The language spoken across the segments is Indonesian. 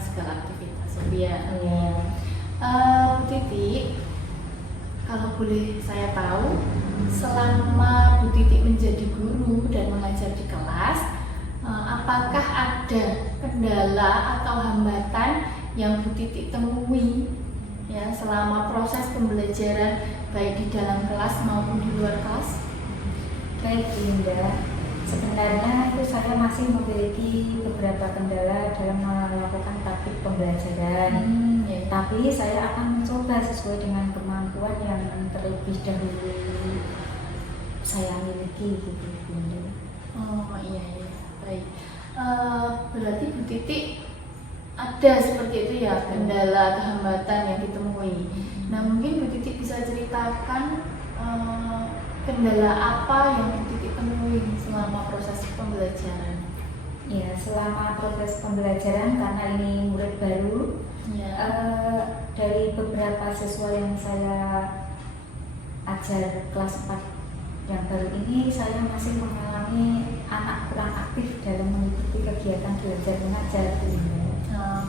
segala aktivitas ya. Iya. Bu Titi, kalau boleh saya tahu, selama Bu Titi menjadi guru dan mengajar di kelas, apakah ada kendala atau hambatan yang Bu Titi temui ya selama proses pembelajaran baik di dalam kelas maupun di luar kelas? Baik Linda, sebenarnya itu saya masih memiliki beberapa kendala dalam melakukan praktik pembelajaran. Ya. Tapi saya akan mencoba sesuai dengan kemampuan yang terlebih dahulu saya miliki gitu Linda. Oh iya, baik. Berarti Bu Titi ada seperti itu ya, kendala atau hambatan yang ditemui. Nah mungkin Bu Titi bisa ceritakan kendala apa yang Bu Titi temui selama proses pembelajaran? Ya, selama proses pembelajaran karena ini murid baru, Ya. dari beberapa siswa yang saya ajar kelas 4 yang baru ini, saya masih mengalami anak kurang aktif dalam mengikuti kegiatan belajar mengajar.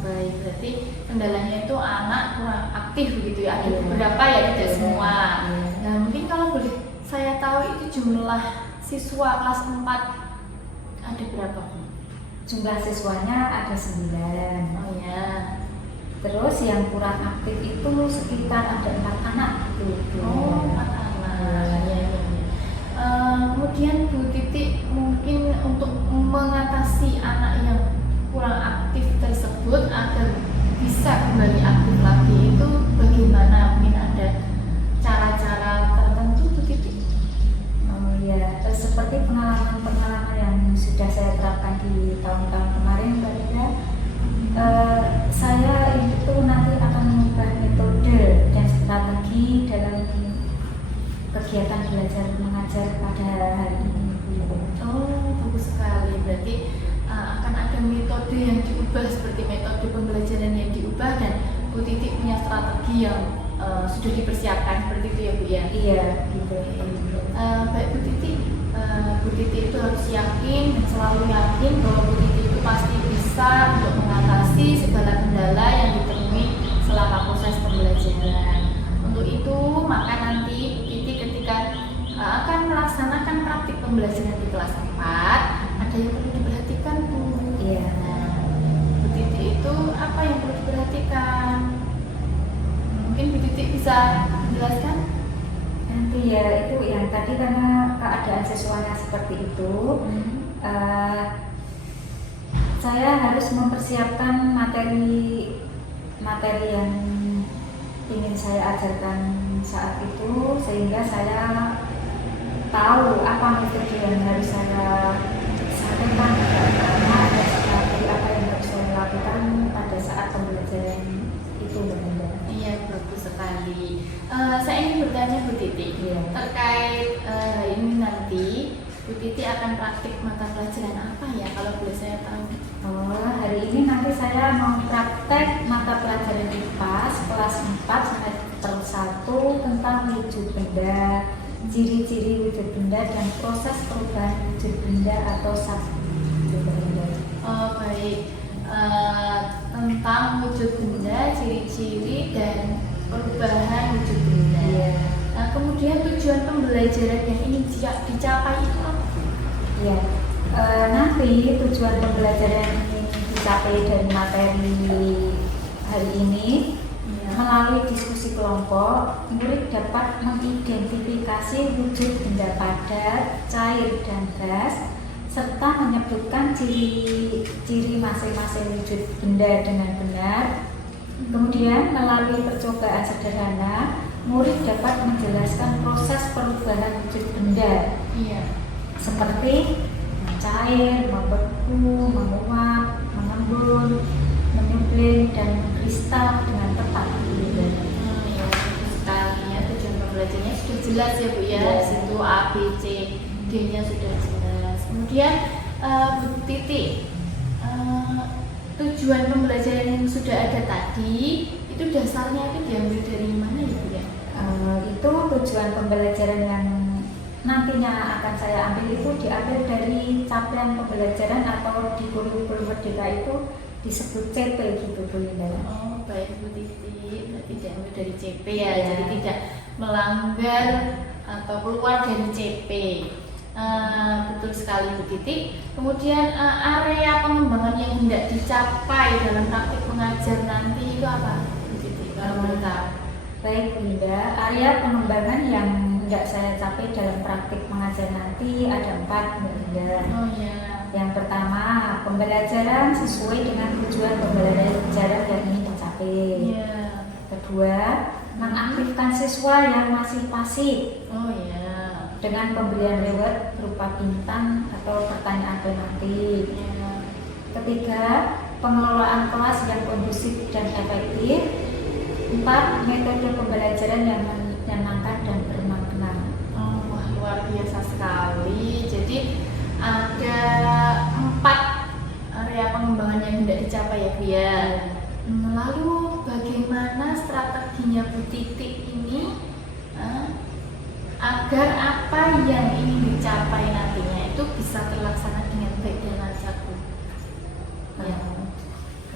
Baik, berarti kendalanya itu anak kurang aktif begitu ya, ada beberapa ya, tidak semua. Nah mungkin kalau boleh saya tahu itu jumlah siswa kelas 4 ada berapa? Jumlah siswanya ada 9. Oh ya. Terus yang kurang aktif itu sekitar ada 4 anak gitu. Oh, 4 anak. Ya. Kemudian Bu Titi mungkin untuk mengatasi anak yang kurang aktif tersebut agar bisa kembali aktif lagi itu bagaimana? Mungkin ada cara-cara tertentu Bu Titi? Seperti pengalaman-pengalaman yang sudah saya terapkan di tahun-tahun kemarin Mbak Linda, saya itu nanti akan mengubah metode dan strategi dalam kegiatan belajar mengajar pada hari ini. Oh, bagus sekali. Berarti akan ada metode yang diubah, seperti metode pembelajaran yang diubah, dan Bu Titi punya strategi yang sudah dipersiapkan seperti itu ya Bu ya? Iya, gitu. Baik Bu Titi, Bu Titi itu harus yakin dan selalu yakin bahwa Bu Titi itu pasti bisa untuk mengatasi segala kendala yang ditemui selama proses pembelajaran. Untuk itu, maka nanti Bu Titi ketika akan melaksanakan praktik pembelajaran di kelas 4, ada yang perlu diperhatikan Bu. Iya. Nah, Bu Titi itu apa yang perlu diperhatikan? Mungkin Bu Titi bisa menjelaskan? Nanti ya itu yang tadi karena keadaan siswanya seperti itu, saya harus mempersiapkan materi yang ingin saya ajarkan saat itu, sehingga saya tahu apa metode yang harus saya sampaikan kepada anak dan strategi apa yang harus saya lakukan pada saat pembelajaran itu. Iya, bagus sekali. Saya ingin bertanya Bu Titi, terkait ini nanti Bu Titi akan praktik mata pelajaran apa ya, kalau boleh saya tahu? Hari ini nanti saya mau praktek mata pelajaran IPA kelas 4 semester 1 tentang wujud benda, ciri-ciri wujud benda dan proses perubahan wujud benda atau subjek benda. Oh baik, tentang wujud benda, ciri-ciri dan perubahan wujud benda. Nah kemudian tujuan pembelajaran yang ingin dicapai itu apa? Ya, nanti tujuan pembelajaran yang ingin dicapai dari materi hari ini, melalui diskusi kelompok, murid dapat mengidentifikasi wujud benda padat, cair, dan gas, serta menyebutkan ciri-ciri masing-masing wujud benda dengan benar. Kemudian melalui percobaan sederhana, murid dapat menjelaskan proses perubahan wujud benda, seperti mencair, membeku, menguap, mengembun, menyublim, dan mengkristal dengan tepat. Ya, sekali ya, tujuan pembelajarannya sudah jelas ya Bu ya. Situ A, B, C, D-nya sudah jelas. Kemudian Bu Titi, tujuan pembelajaran yang sudah ada tadi itu dasarnya itu diambil dari mana ya Bu ya? Itu tujuan pembelajaran yang nantinya akan saya ambil itu diambil dari capaian pembelajaran atau di kurikulum Merdeka itu disebut CP gitu Bu Linda. Oh baik Bu Titi, berarti diambil dari CP ya, Iya. jadi tidak melanggar atau keluar dari CP. Betul sekali Bu Titi. Kemudian area pengembangan yang hendak dicapai dalam praktik mengajar nanti itu apa Bu Titi? Kalau boleh tahu. Baik Bu Linda, area pengembangan yang hendak saya capai dalam praktik mengajar nanti ada 4 Bu Linda. Oh ya. Yang pertama, pembelajaran sesuai dengan tujuan pembelajaran yang ingin dicapai. Iya. Kedua, mengaktifkan siswa yang masih pasif Oh ya. dengan pemberian reward berupa bintang atau pertanyaan tematik. Iya. Ketiga, pengelolaan kelas yang kondusif dan efektif. 4, metode pembelajaran yang menyenangkan dan bermakna. Oh, wah, luar biasa sekali. Jadi ada 4 area pengembangan yang hendak dicapai ya Bu ya. Lalu bagaimana strateginya Bu Titi ini agar apa yang ingin dicapai nantinya itu bisa terlaksana dengan baik dan lancar Bu?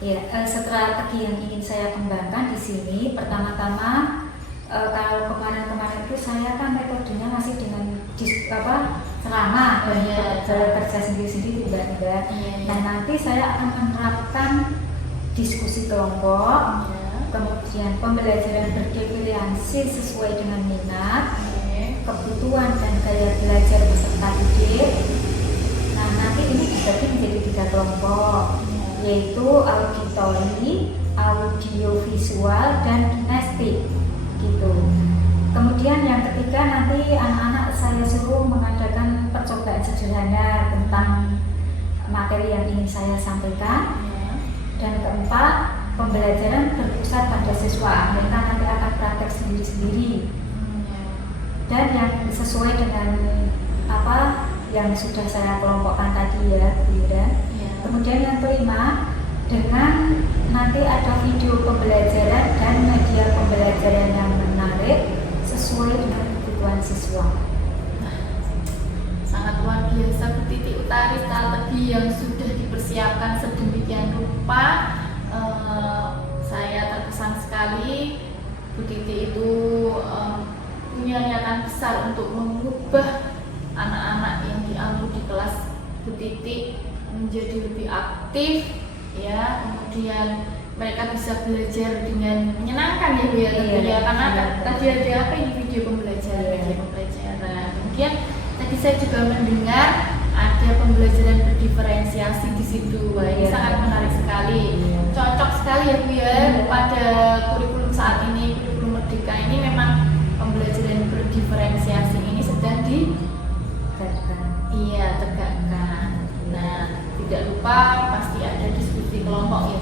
Ya, strategi yang ingin saya kembangkan di sini pertama-tama kalau kemarin-kemarin itu saya kan metodenya masih dengan ceramah dan kerja sendiri-sendiri tidak. Nah nanti saya akan menerapkan diskusi kelompok, kemudian pembelajaran berdifferensi sesuai dengan minat, kebutuhan dan gaya belajar peserta didik. Nah nanti ini dibagi menjadi 3 kelompok, yaitu auditori, audiovisual, dan kinestik gitu. Kemudian yang ketiga nanti anak-anak saya suruh mengadakan percobaan sederhana tentang materi yang ingin saya sampaikan. Dan keempat, pembelajaran berpusat pada siswa, mereka nanti akan praktek sendiri-sendiri. Dan yang sesuai dengan apa yang sudah saya kelompokkan tadi ya, Linda. Kemudian yang kelima, dengan nanti ada video pembelajaran dan media pembelajaran yang menarik sesuai dengan kebutuhan siswa. Sangat luar biasa Bu Titi Utari, strategi yang sudah dipersiapkan sedemikian rupa. Saya terkesan sekali Bu Titi itu punya niatan besar untuk mengubah anak-anak yang diambil di kelas Bu Titi menjadi lebih aktif ya, kemudian mereka bisa belajar dengan menyenangkan ya Bu ya, tentunya karena tadi ada apa ini video pembelajaran. Kemudian tadi saya juga mendengar ada pembelajaran berdiferensiasi di situ. Wah, ini sangat menarik sekali. Cocok sekali ya Bu ya pada kurikulum saat ini, kurikulum Merdeka ini memang pembelajaran berdiferensiasi ini sedang tegakkan. Nah, tidak lupa pasti ada diskusi kelompok ya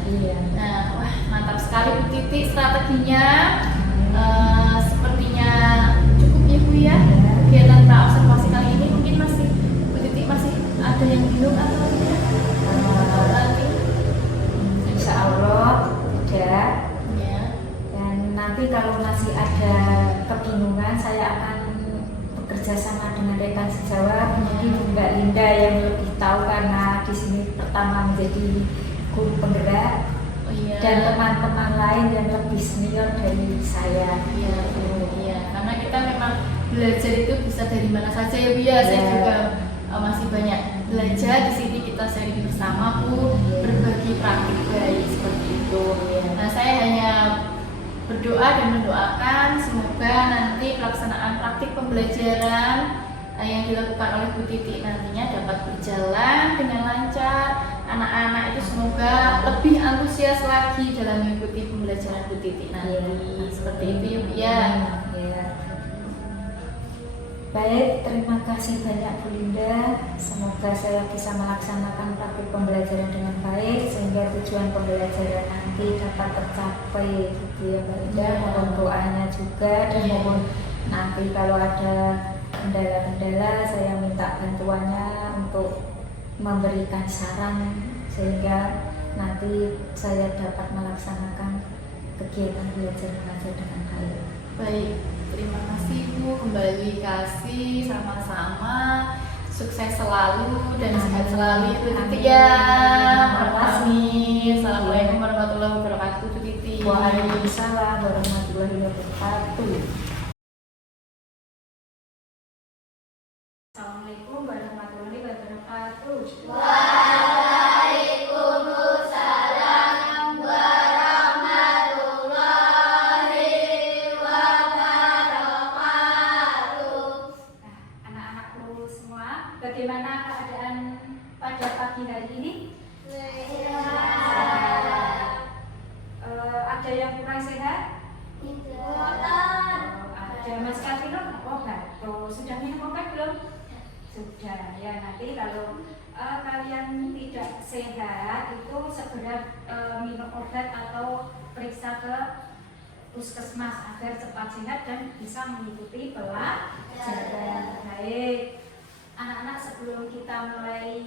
Bu ya. Nah, wah mantap sekali Bu Titi strateginya. Sepertinya cukup ya Bu ya. Kegiatan praobservasi kali ini mungkin masih Bu Titi masih ada yang bingung atau tidak? Nanti Insya Allah tidak. ya. Dan nanti kalau masih ada kebingungan saya akan bekerja sama dengan rekan sejawat, mungkin Mbak Linda yang lebih tahu karena di sini pertama menjadi guru penggerak. Dan teman-teman lain yang lebih senior dari saya. Iya, karena kita memang belajar itu bisa dari mana saja ya Bu ya. Saya juga masih banyak belajar di sini, kita sharing bersama Bu, berbagi praktik baik seperti itu. Nah, saya hanya berdoa dan mendoakan semoga nanti pelaksanaan praktik pembelajaran yang dilakukan oleh Bu Titi nantinya dapat berjalan dengan lancar. Anak-anak itu semoga lebih antusias lagi dalam mengikuti pembelajaran Bu Titi nanti. Seperti itu ya Bu ya. Baik, terima kasih banyak Bu Linda. Semoga saya bisa melaksanakan praktik pembelajaran dengan baik sehingga tujuan pembelajaran nanti dapat tercapai gitu ya Mbak Linda. Mohon doanya juga dan mohon nanti kalau ada kendala-kendala saya minta bantuannya untuk memberikan saran sehingga nanti saya dapat melaksanakan kegiatan belajar mengajar dengan baik. Baik, terima kasih Bu, kembali kasih sama-sama. sukses selalu dan sehat selalu Ibu Titi ya. Makasih. Assalamualaikum warahmatullahi wabarakatuh Ibu Titi. Waalaikumsalam warahmatullahi wabarakatuh. Assalamualaikum warahmatullahi wabarakatuh. Waalaikumsalam warahmatullahi wabarakatuh. Nah, anak-anakku semua, bagaimana keadaan pada pagi hari ini? Ada yang kurang sehat? Ada. Mas Kartino obat. Sudah minum obat belum? Sudah. Ya, nanti kalau kalian tidak sehat itu segera minum obat atau periksa ke puskesmas agar cepat sehat dan bisa mengikuti pelajaran. Baik. Anak-anak, sebelum kita mulai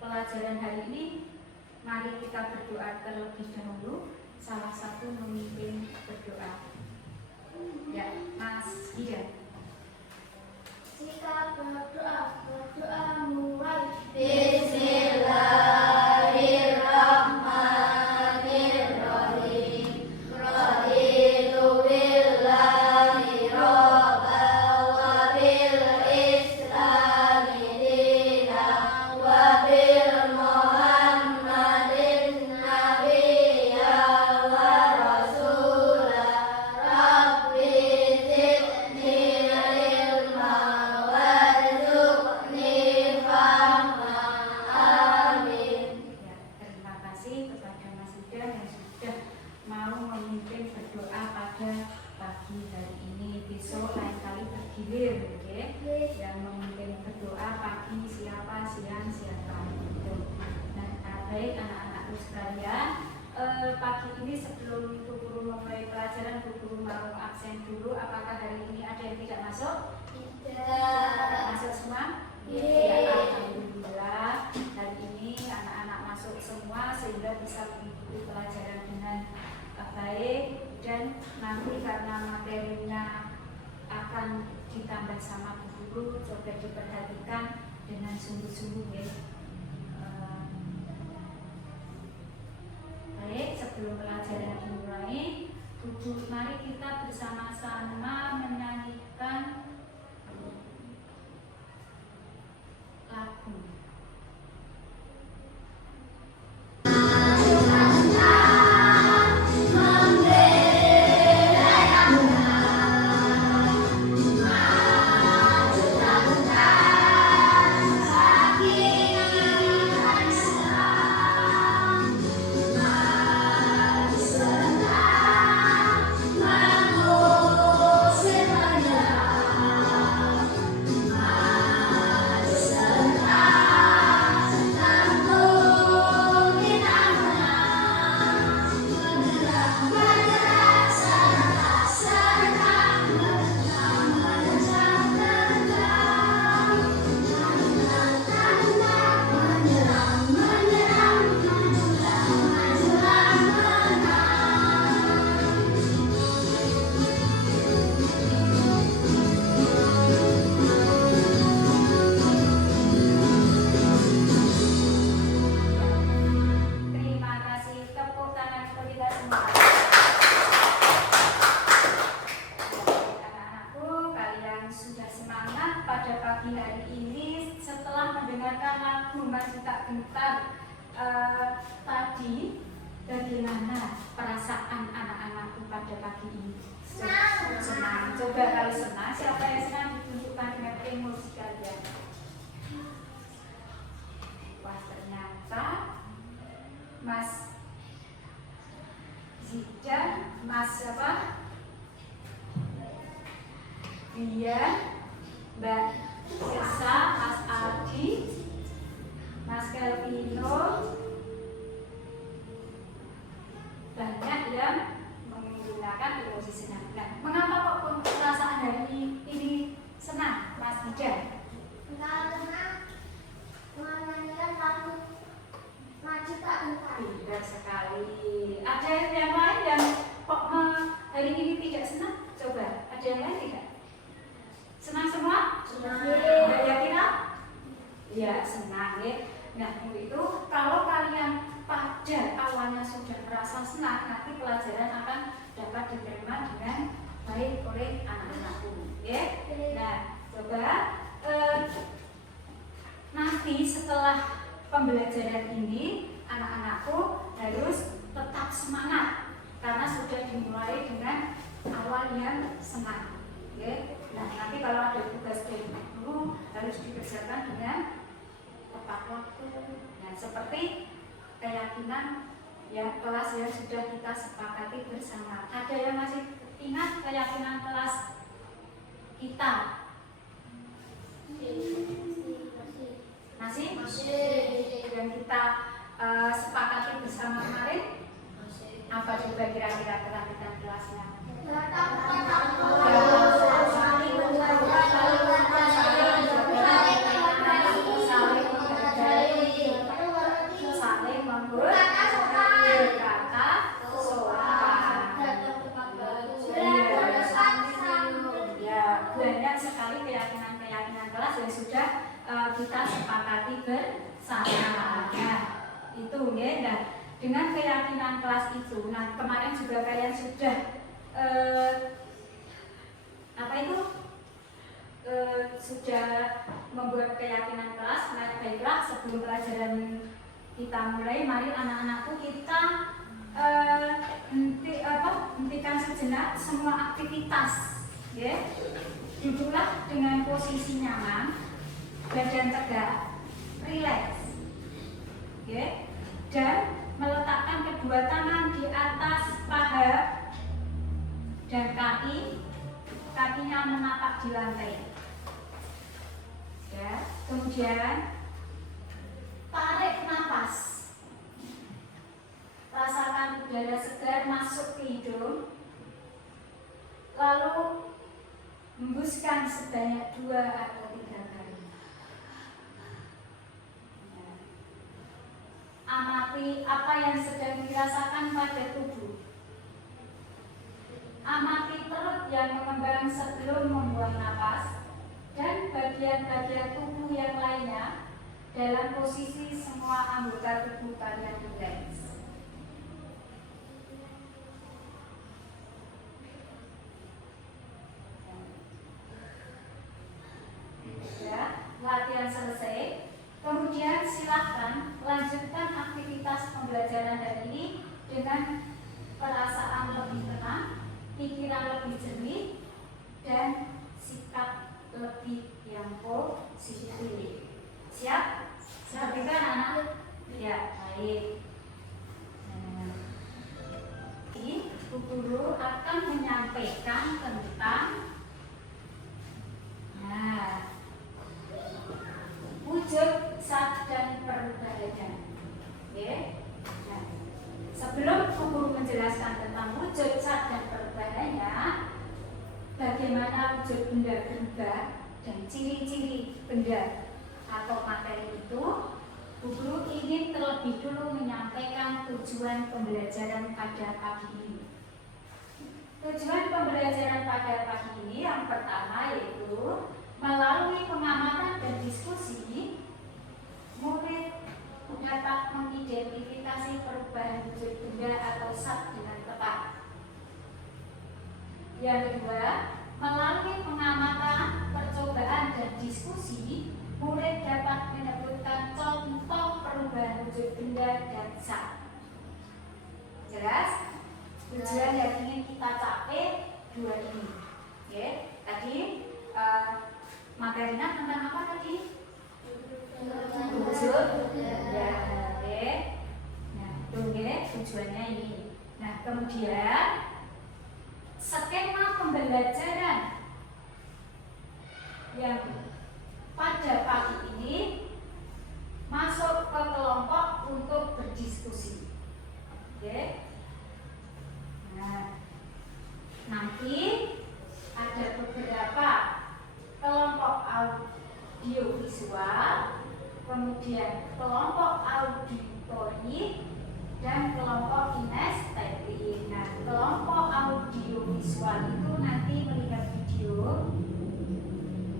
pelajaran hari ini, mari kita berdoa terlebih dahulu. Salah satu memimpin berdoa. Ya, Mas Ida. Jika berdoa mulai. Bismillahirrahmanirrahim. Raditu billahi robban wa bil islami dinan wa bil muhammadin nabiyyan wa rasulan. Rabbi zidni ilman warzuqni fahman. Amin. Ya, terima kasih kepada Mas Ida yang sudah mau memimpin berdoa pada pagi hari ini. Besok lain kali bergilir, oke? Yang memimpin berdoa pagi siapa, siang siapa. Gitu. Nah, baik anak-anakku sekalian, pagi ini sebelum Bu Guru memulai pelajaran, Bu Guru mau absen dulu. Apakah hari ini ada yang tidak masuk? Masuk semua? Ya, alhamdulillah. Hari ini anak-anak masuk semua sehingga bisa mengikuti pelajaran dengan baik, dan nanti karena materinya akan ditambah sama Bu Guru, coba diperhatikan dengan sungguh-sungguh ya. Baik, sebelum pelajaran dimulai, mari kita bersama-sama menyanyikan lagu. Terima kasih, tepuk tangan untuk kita semua. Anak-anakku, kalian sudah semangat pada pagi hari ini setelah mendengarkan lagu Maju Tak Gentar tadi. Bagaimana perasaan anak-anakku pada pagi ini? Senang. Coba kalau senang, siapa yang senang ditunjukkan dengan emosi kalian. Wah, ternyata Mas Zidan, Mas siapa? Dia, Mbak Sesa, Mas Adi, Mas Kelvino, banyak yang menggunakan emosi senang. Nah, mengapa kok perasaan hari ini senang, Mas Zidan? Karena menyanyikan lagu Maju Tak Gentar. Pintar sekali. Ada yang lain yang kok hari ini tidak senang? Coba, ada yang lain tidak? Senang semua? Senang. Udah yakin? merasa senang, nanti pelajaran akan dapat diterima dengan baik oleh anak-anakku. Ya. Nah, coba nanti setelah pembelajaran ini anak-anakku harus tetap semangat karena sudah dimulai dengan awal yang senang. Ya. Nah, nanti kalau ada tugas dari guru harus dikerjakan dengan tepat waktu. Nah, seperti keyakinan ya kelas yang sudah kita sepakati bersama. Ada yang masih ingat keyakinan kelas kita? Masih? Yang kita sepakati bersama kemarin? Apa coba kira-kira keyakinan kelasnya? Saling berkata sopan. Ya, banyak sekali keyakinan kelas yang sudah kita sepakati bersama. Nah, itu ya. Nah, dengan keyakinan kelas itu, nah kemarin juga kalian sudah sudah membuat keyakinan kelas. Nah, baiklah, sebelum pelajaran kita mulai, mari anak-anakku kita hentikan sejenak semua aktivitas, ya. Duduklah dengan posisi nyaman, badan tegak, rileks, ya, dan meletakkan kedua tangan di atas paha dan kakinya menapak di lantai. Ya, kemudian tarik napas, rasakan udara segar masuk ke hidung, lalu hembuskan sebanyak 2 atau 3 kali. Ya. Amati apa yang sedang dirasakan pada tubuh. Amati perut yang mengembang sebelum membuang napas dan bagian-bagian tubuh yang lainnya dalam posisi semua anggota tubuh kalian rileks. Ya, latihan selesai. Kemudian silahkan lanjutkan aktivitas pembelajaran hari ini dengan perasaan lebih tenang, pikiran lebih jernih, dan sikap lebih yang positif. Siap? Seperti itu anak-anak? Ya, baik. Jadi, Bu Guru akan menyampaikan tentang wujud zat dan perubahannya. Ya. Nah, sebelum Bu Guru menjelaskan tentang wujud zat dan perubahannya, bagaimana wujud benda berubah dan ciri-ciri benda atau materi itu, Bu Guru ingin terlebih dulu menyampaikan tujuan pembelajaran pada pagi ini. Tujuan pembelajaran pada pagi ini yang pertama yaitu melalui pengamatan dan diskusi, murid dapat mengidentifikasi perubahan wujud benda atau zat dengan tepat. Yang kedua, melalui pengamatan, percobaan, dan diskusi, murid dapat menyebutkan contoh perubahan wujud benda dan zat. Jelas? Tujuan yang ingin kita capai 2 ini. Ya, tadi materinya tentang apa tadi? Wujud. Ya, oke. Nah, tujuannya ini. Nah, kemudian skema pembelajaran yang pada pagi ini masuk ke kelompok untuk berdiskusi. Oke. Nah, nanti ada beberapa kelompok audio visual, kemudian kelompok auditori, dan kelompok kinestetik. Nah, kelompok audio visual itu nanti melihat video,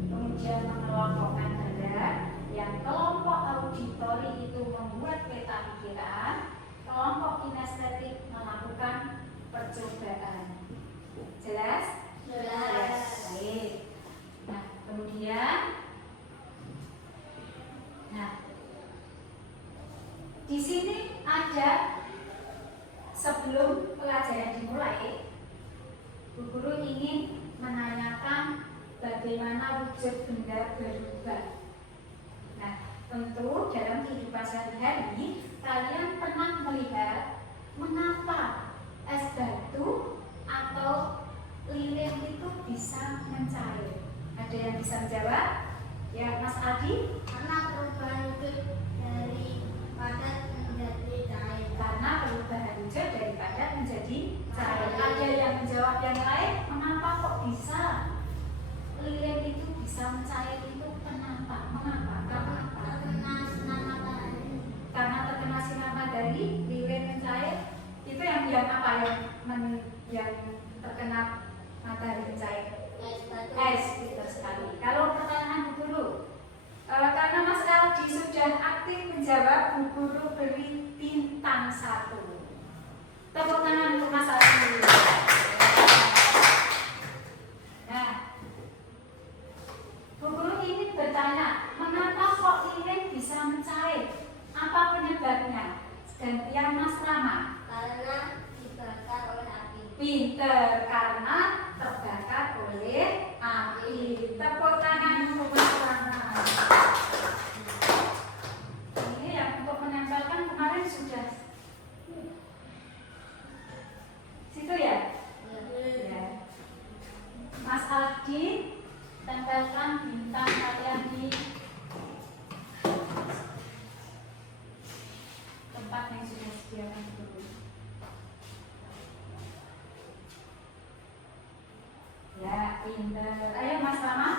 kemudian mengelompokkan gambar. Yang kelompok auditori itu membuat peta pikiran, kelompok kinestetik sebelum pelajaran dimulai, Bu Guru ingin menanyakan bagaimana wujud benda berubah. Nah, tentu dalam kehidupan sehari-hari kalian pernah melihat mengapa es batu atau lilin itu bisa mencair. Ada yang bisa menjawab? Ya, Mas Adi? Karena perubahan wujud dari padat menjadi cair. Karena perubahan wujud dari padat menjadi cair. Ada yang menjawab yang lain? Mengapa kok bisa lilin itu bisa mencair itu? Kenapa? Mengapa? Kenapa? Terkena sinar matahari. Karena terkena sinar matahari, lilin mencair. Itu yang apa yang terkena matahari mencair? Es batu. Es, pintar sekali. Kalau pertanyaan Bu Guru, karena Mas Aldi sudah aktif menjawab, Bu Guru beri bintang 1. Tepuk tangan untuk Mas Aldi. Nah, Bu Guru ingin bertanya, mengapa kok lilin bisa mencair? Apa penyebabnya? Gantian Mas Rama. Karena dibakar oleh api. Pinter, karena terbakar oleh api. Tepuk tangan untuk Mas Rama. Ini yang untuk menempelkan kemarin sudah. Situ ya? Ya. Mas Aldi, tempelkan bintang kalian di tempat yang sudah disediakan dulu. Ya, pinter. Ayo Mas Rama.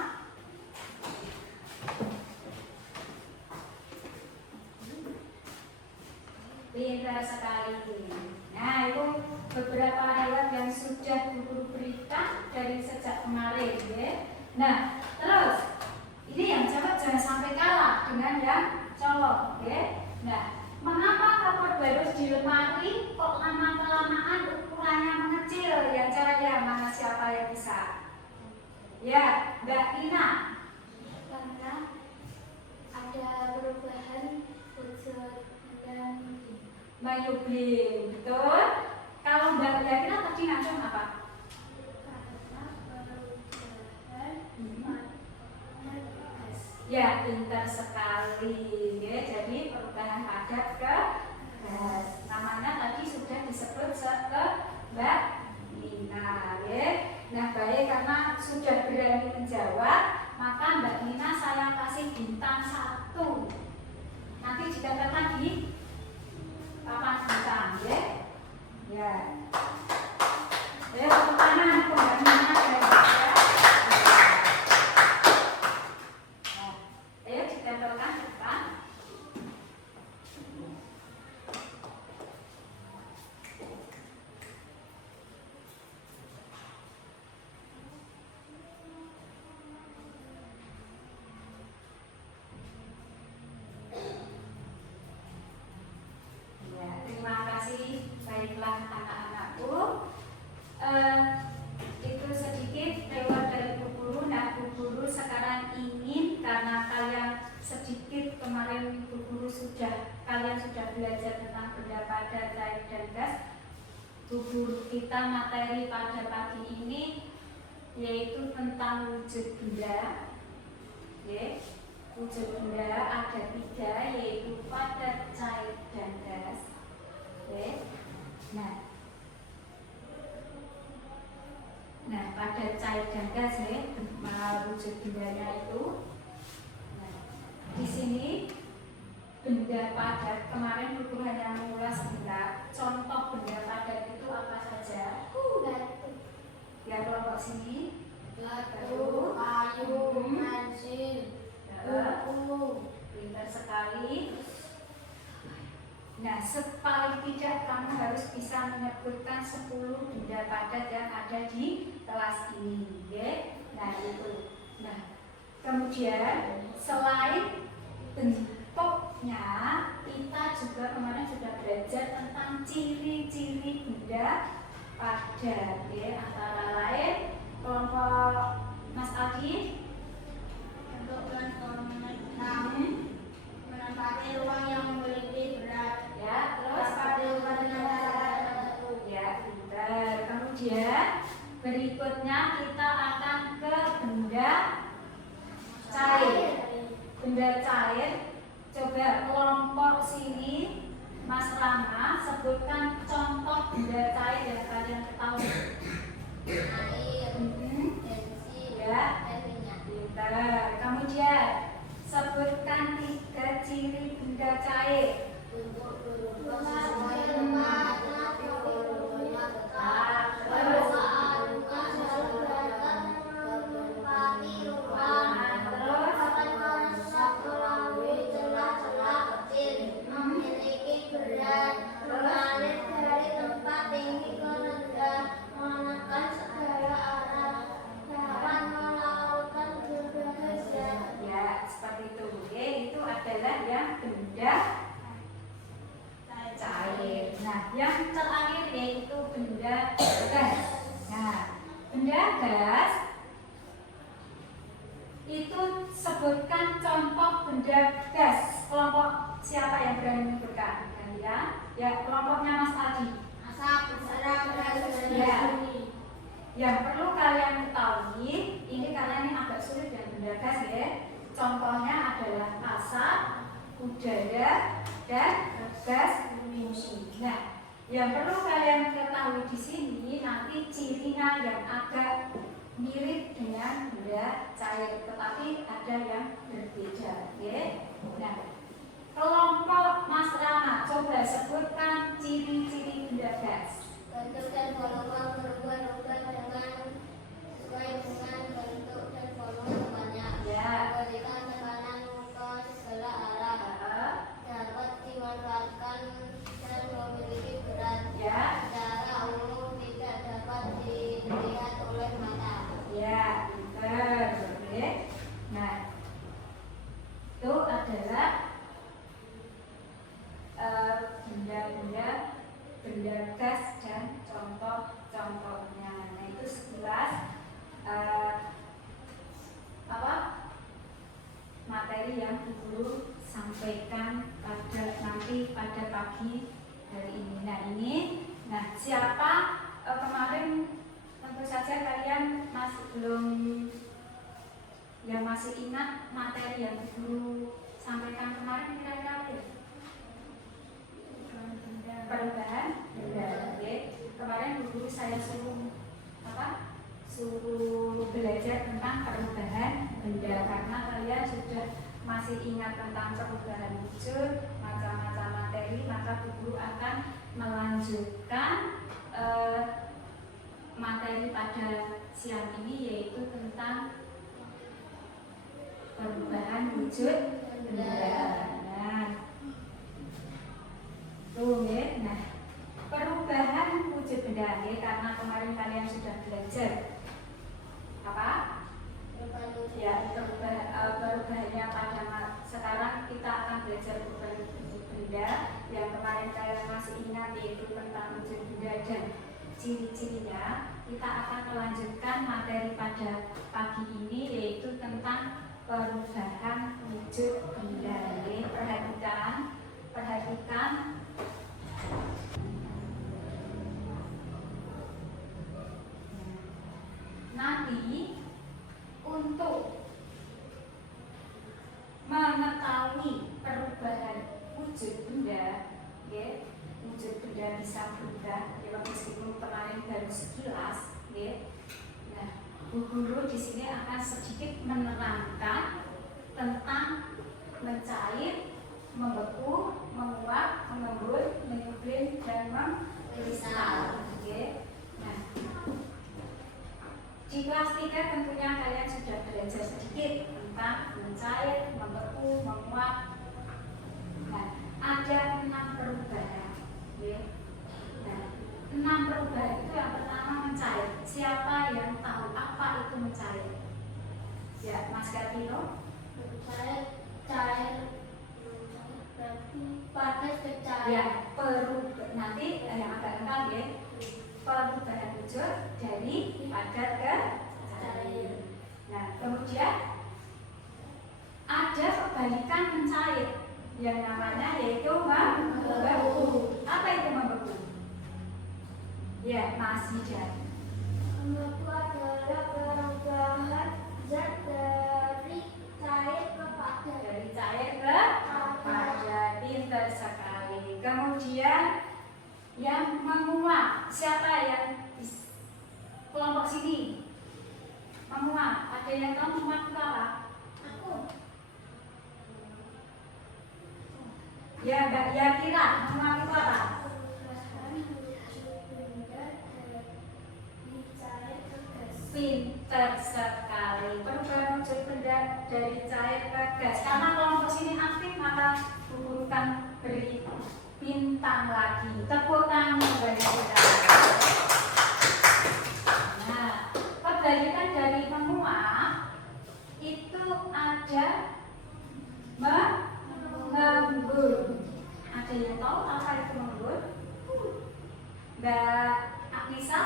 Pinter sekali. Nah, itu beberapa hewan yang sudah Bu Guru berikan dari sejak kemarin, ya. Nah, terus ini yang cewek jangan sampai kalah dengan yang cowok, ya. Nah, mengapa kapur barus di lemari kok lama-kelamaan ukurannya mengecil? Yang caranya mana, siapa yang bisa? Ya, Mbak Ina. Karena ada perubahan wujud dan Mayublim, betul? Kalau Mbak Ina tadi ngacung apa? Ya, pintar sekali. Ya, jadi perubahan padat ke gas. Namanya tadi sudah disebut ke Mbak Nina. Ya. Nah, baik, karena sudah berani menjawab, maka Mbak Nina saya kasih bintang 1. Nanti ditempelkan di papan bintang, ya. Ya. Ya, tepuk tangan untuk Mbak Nina dan saya. Ayo ditempelkan ke depan. Ya, terima kasih. Baiklah anak-anakku. Itu sedikit lewat dari Bu Guru. Nah, Bu Guru sekarang ingin, karena kalian sedikit kemarin Bu Guru kalian sudah belajar tentang benda padat, cair dan gas. Bu Guru kita materi pada pagi ini yaitu tentang wujud benda. Ya, wujud benda ada 3, yaitu padat, cair dan gas. Ya. Nah, padat, cair dan gas, ya, wujud bendanya itu. Nah, di sini benda padat, kemarin Bu Guru hanya mengulas sebentar. Contoh benda padat itu apa saja? batu. Ya, kelompok sini. Batu, kayu, pensil, buku. Pintar sekali. Nah, paling tidak kamu harus bisa menyebutkan 10 benda padat yang ada di kelas ini, ya. Nah, itu. Nah, kemudian selain bentuknya, kita juga kemarin sudah belajar tentang ciri-ciri benda padat, ya. Antara lain kelompok Mas Aldi, Untuk menempati ruang yang memiliki berat. ya. Terus Dapat diubah dengan cara tertentu. ya, kemudian berikutnya kita akan ke benda cair. Benda cair, coba kelompok sini, Mas Rama, sebutkan contoh benda cair yang kalian ketahui. Air, bensin, Ya. minyak. Pintar. Kemudian sebutkan 3 ciri benda cair. Untuk berupa sesuai tempat, strukturnya tetap, Terus permukaan bukan sesuaikan menempati ruang, akan meresap melalui celah-celah kecil, memiliki berat, mengalir dari tempat tinggi ke rendah, menekan segala arah, dapat melakukan berbagai zat. ya seperti itu. Oke, itu adalah yang benda cair. Nah, yang terakhir yaitu benda gas. Nah, benda gas itu sebutkan contoh benda gas. Kelompok siapa yang berani menyebutkan? Kalian? Ya, kelompoknya Mas Adi. Asap, bersarang, gas, Ya. Yang perlu kalian ketahui, ini kalian ini agak sulit dengan benda gas ya. Contohnya adalah asap, udara, dan gas emisi. Nah, yang perlu kalian ketahui di sini nanti cirinya yang agak mirip dengan benda cair, tetapi ada yang berbeda. Ya. Nah, kelompok Mas Rama, coba sebutkan ciri-ciri benda gas. bentuk dan volume berubah-ubah sesuai dengan bentuk dan volume tekannya. Ya. Memberikan tekanan ke segala arah. Dapat dimanfaatkan dan memiliki berat. Ya. Secara umum tidak dapat dilihat oleh mata. Ya, pintar. Oke. Nah, itu adalah benda gas dan contoh-contohnya. Nah, itu sekilas materi yang Ibu sampaikan pada pagi hari ini. Nah, siapa kemarin tentu saja kalian masih ingat materi yang Ibu sampaikan kemarin kira-kira apa ya? Perubahan benda. Oke. Kemarin guru saya suruh belajar tentang perubahan benda karena kalian sudah masih ingat tentang perubahan wujud, macam-macam materi, maka guru akan melanjutkan materi pada siang ini yaitu tentang perubahan wujud benda. Nah, tuh ya. Nah, perubahan wujud benda ya, karena kemarin kalian sudah belajar apa? Ya, perubahannya pada sekarang kita akan belajar perubahan wujud benda yang kemarin kalian masih ingat yaitu tentang wujud benda dan ciri-cirinya. Kita akan melanjutkan materi pada pagi ini yaitu tentang perubahan wujud benda. Ya, perhatikan. Nanti untuk mengetahui perubahan wujud benda, ya, wujud benda bisa berubah, ya, meskipun kemarin baru sekilas, ya. Nah, Bu Guru di sini akan sedikit menerangkan tentang mencair, membeku, menguap, mengembun, menyublim, dan mengkristal. Ya. Nah, di kelas 3 tentunya kalian sudah belajar sedikit tentang mencair, membeku, menguap. Nah, ada 6 perubahan. Ya. Nah, 6 perubahan itu yang pertama mencair. Siapa yang tahu apa itu mencair? Ya, Mas Gavino. Cair berarti padat ke cair. Ya, nanti yang agak lengkap ya. Perubahan wujud dari padat ke cair. Nah, kemudian ada kebalikan mencair yang namanya yaitu membeku. Apa itu membeku? Ya, masih jadi. Membeku adalah perubahan zat dari cair ke padat. Dari cair ke padat, pintar sekali. Kemudian yang menguap, siapa yang kelompok sini? Menguap, ada yang tahu menguap itu apa? Aku. Ya, Mbak Yakira, menguap itu apa? Perubahan menuju benda dari cair ke gas. Pintar sekali. Perubahan wujud benda dari cair ke gas. Karena kelompok sini aktif, maka bukan beri bintang lagi. Tepuk tangan banyak sekali. Nah, kebalikan dari menguap itu ada mengembun. Ada yang tahu apa itu mengembun? Mbak Akisa?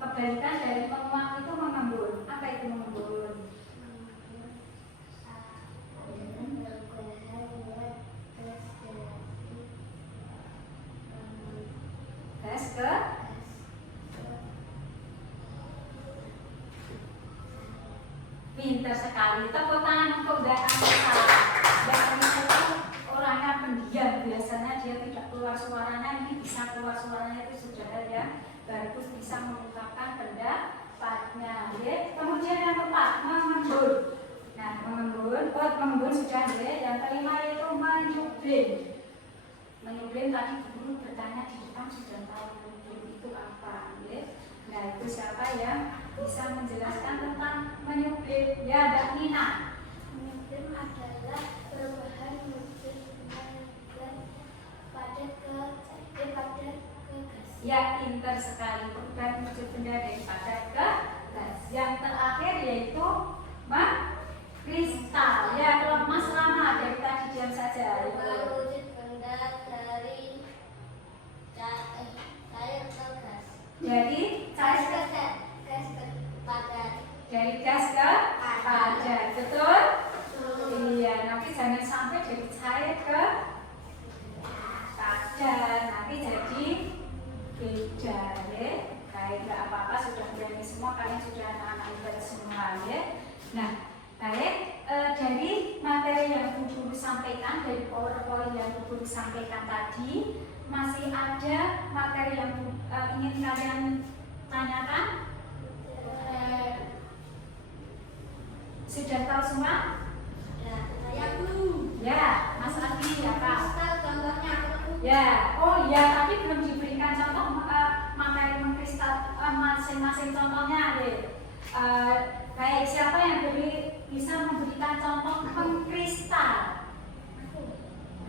Kebalikan dari menguap itu mengembun. Apa itu mengembun? Gas ke pintar sekali. Tepuk tangan untuk Mbak Anissa. Mbak Anissa itu orangnya pendiam. Biasanya dia tidak keluar suaranya. Ini bisa keluar suaranya itu sudah ya. Bagus bisa mengungkapkan pendapatnya. Ya. Kemudian yang keempat, mengembun. Nah, mengembun sudah ya. Yang kelima itu menyublim. Menyublim tadi guru bertanya di depan sudah tahu menyublim itu apa. Ya. Nah, itu siapa yang bisa menjelaskan tentang menyublim? Ya, Mbak Nina. Menyublim adalah perubahan wujud benda padat ke gas. Ya, pintar sekali. Perubahan wujud benda dari padat ke gas. Yang terakhir yaitu kristal. Ya, kalau Mas Rama dari tadi diam saja. Perubahan wujud benda dari cair ke gas. Jadi Gas cair ke padat. dari gas ke padat, betul? Iya, nanti jangan sampai dari cair ke padat, nanti jadi beda ya. Baik, nggak apa-apa, sudah berani semua, kalian sudah anak-anak hebat semua ya. Nah, baik, dari materi yang guru sampaikan, dari PowerPoint yang guru sampaikan tadi, masih ada materi yang ingin kalian tanyakan? Sudah tahu semua? Saya belum. Ya, Mas Adi, apa? Kristal gambarnya aku. Ya, oh ya, tapi belum diberikan contoh materi mengkristal masing-masing contohnya deh. Baik, siapa yang bisa memberikan contoh mengkristal?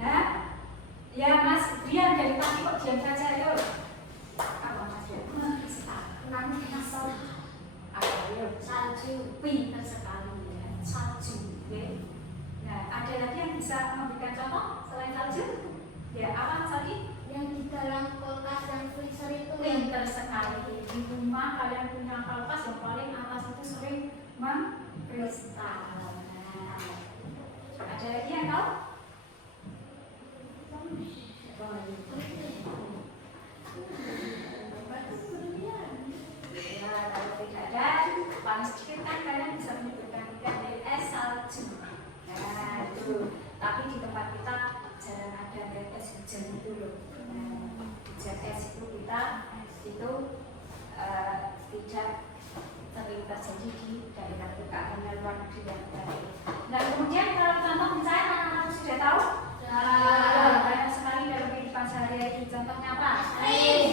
Nah, ya Mas Brian dari tadi kok diam saja yuk. Apa Mas Brian? Mengkristal. Kristal. Apa yuk? Salju. Pintar sekali ya, salju. Ya. Nah, ada lagi yang bisa memberikan contoh selain salju? Ya, apa tadi? Yang di dalam kulkas dan freezer itu. Pintar sekali. Di rumah kalian punya kulkas yang paling atas itu sering mengkristal. Nah, ada lagi yang tahu? Ya, kalau tidak ada, paling sedikit kan kalian bisa menyebutkan ikan dari es salju. Nah, itu. Tapi di tempat kita jarang ada es hujan itu loh. Hujan es itu kita itu tidak sering terjadi di daerah kita, hanya luar negeri yang baik. Nah, kemudian kalau contoh mencair anak-anak sudah tahu? Banyak sekali dalam kehidupan sehari-hari. Contohnya apa? Air.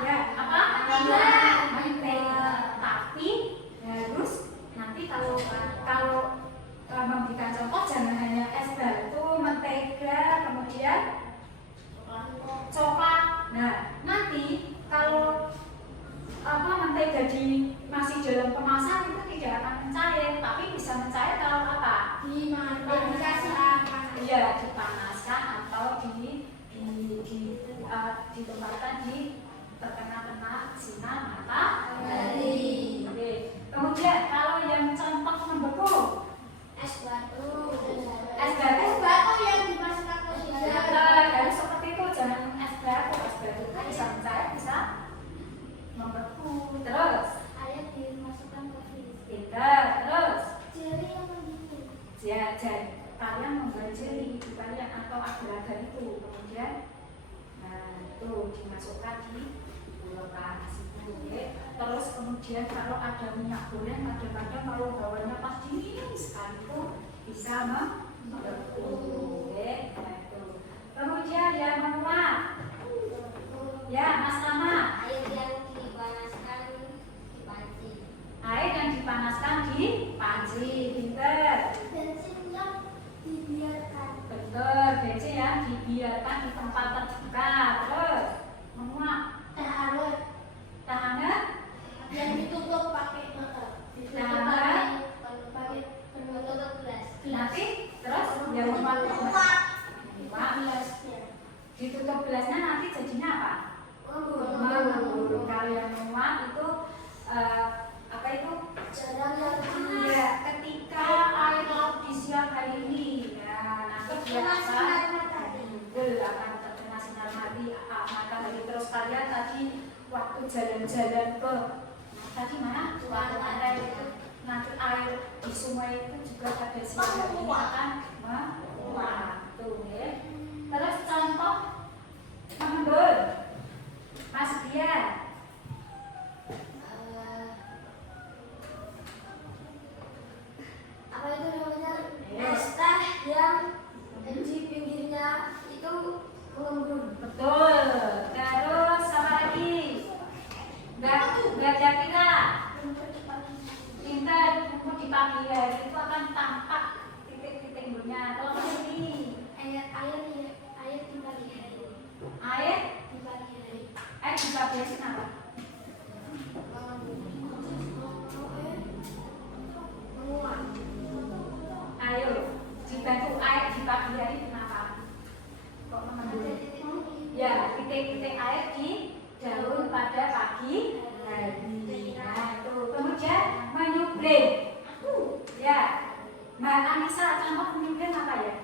Ya, apa? Mentega. Tapi harus nanti kalau memberikan contoh jangan hanya es batu, mentega, kemudian coklat. Nah, nanti kalau mentega masih dalam kemasan itu tidak akan mencair, tapi bisa mencair kalau apa? Dipanaskan. Iya, dipanaskan itu. Kemudian itu dimasukkan di kulkas itu, ya. Terus kemudian kalau ada minyak goreng, kadang-kadang kalau bawahnya pas dingin sekali itu bisa melepuh, ya. Nah, itu. Kemudian yang menguap, ya Mas Rama. Air yang dipanaskan di panci. Air yang dipanaskan di panci, pinter. Bensin yang dibiarkan. Betul, bensin yang dibiarkan di tempat terbuka. Terus menguap. Teh hangat Teh hangat yang ditutup pakai Teh hangat. pakai penutup gelas. Nanti terus yang menguap. Gelasnya. Ditutup gelasnya nanti jadinya apa? Mengembur. Kalau yang menguap itu apa itu? Jarang yang Ya, ketika air laut di siang hari ini, ya nanti dia akan terkena sinar matahari. Terus kalian tadi waktu jalan-jalan ke tadi mana? Waktu pantai itu nanti air di sungai itu juga pada siang hari ini akan menguap, tuh ya. Terus contoh mengembur, Mas Dian. apa itu namanya? Iya. Es teh yang di pinggirnya itu mengembun. Betul. Terus apa lagi? Nggak Jakira. Pintar kumpul di pagi hari itu akan tampak titik-titik embunnya. Kalau ini Air di pagi hari. air Di pagi hari. di pagi hari kenapa? Menguap. Ayo dibantu air di pagi hari kenapa? Kok Ada mengembun? titik-titik. Ya, titik-titik air di daun pada pagi hari. Nah, itu. Kemudian menyublim. Ya, Mbak Anissa, contoh menyublim apa ya?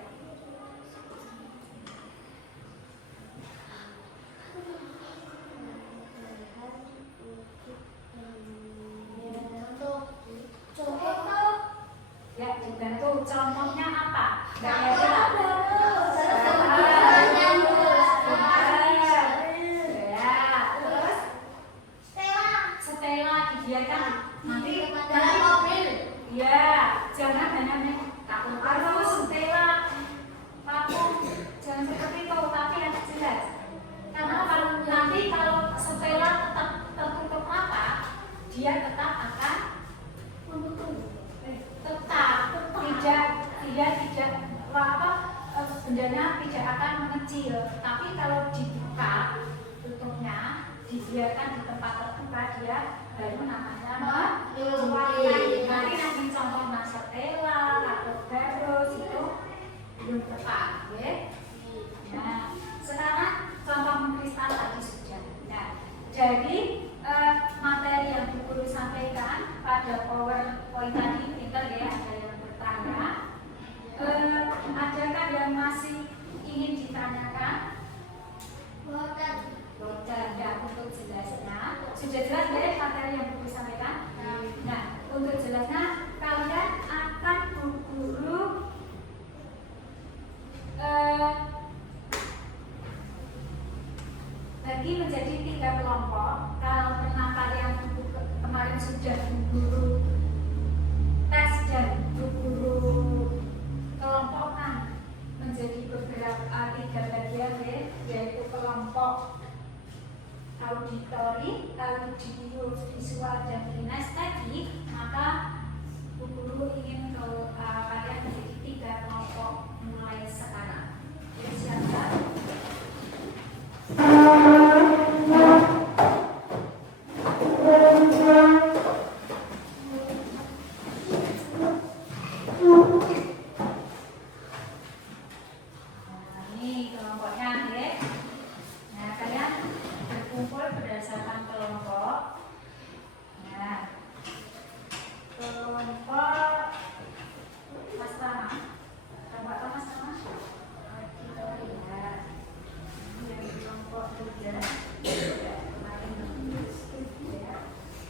Ya, dibantu. Contohnya apa? Mbak Yara. Ya, terus setelah dibiarkan nanti ya jangan hanya takut harus setelah vakum, jangan seperti itu, tapi yang jelas. Karena kalau nanti kalau setelah tetap tertutup rapat, dia tetap akan tidak bendanya tidak akan mengecil. Tapi kalau dibuka tutupnya, dibiarkan di tempat terbuka, dia baru namanya menyublim. Nanti contoh Stella atau Garus itu belum tepat, ya. Nah, sekarang contoh mengkristal tadi sudah. Nah, jadi materi yang Bu Guru sampaikan pada PowerPoint tadi, pinter ya, ada yang bertanya. Adakah yang masih ingin ditanyakan? Boten, ya, untuk jelasnya sudah jelas ya materi yang Bu Guru sampaikan. Nah, untuk jelasnya kalian akan Bu Guru bagi menjadi 3 kelompok. Kalau pernah kalian kemarin sudah Bu Guru tes dan Bu Guru kelompokkan menjadi beberapa 3 bagian, yaitu kelompok auditori, audio visual dan kinestetik. Maka Bu Guru ingin kalian menjadi 3 kelompok mulai sekarang. Jadi silakan. Ini kelompoknya, ya. Nah, kalian berkumpul berdasarkan kelompok. Nah, kelompok Mas Rama. Kelompok apa Mas Rama? Ya. Yang kelompok tiga. Kemarin ya.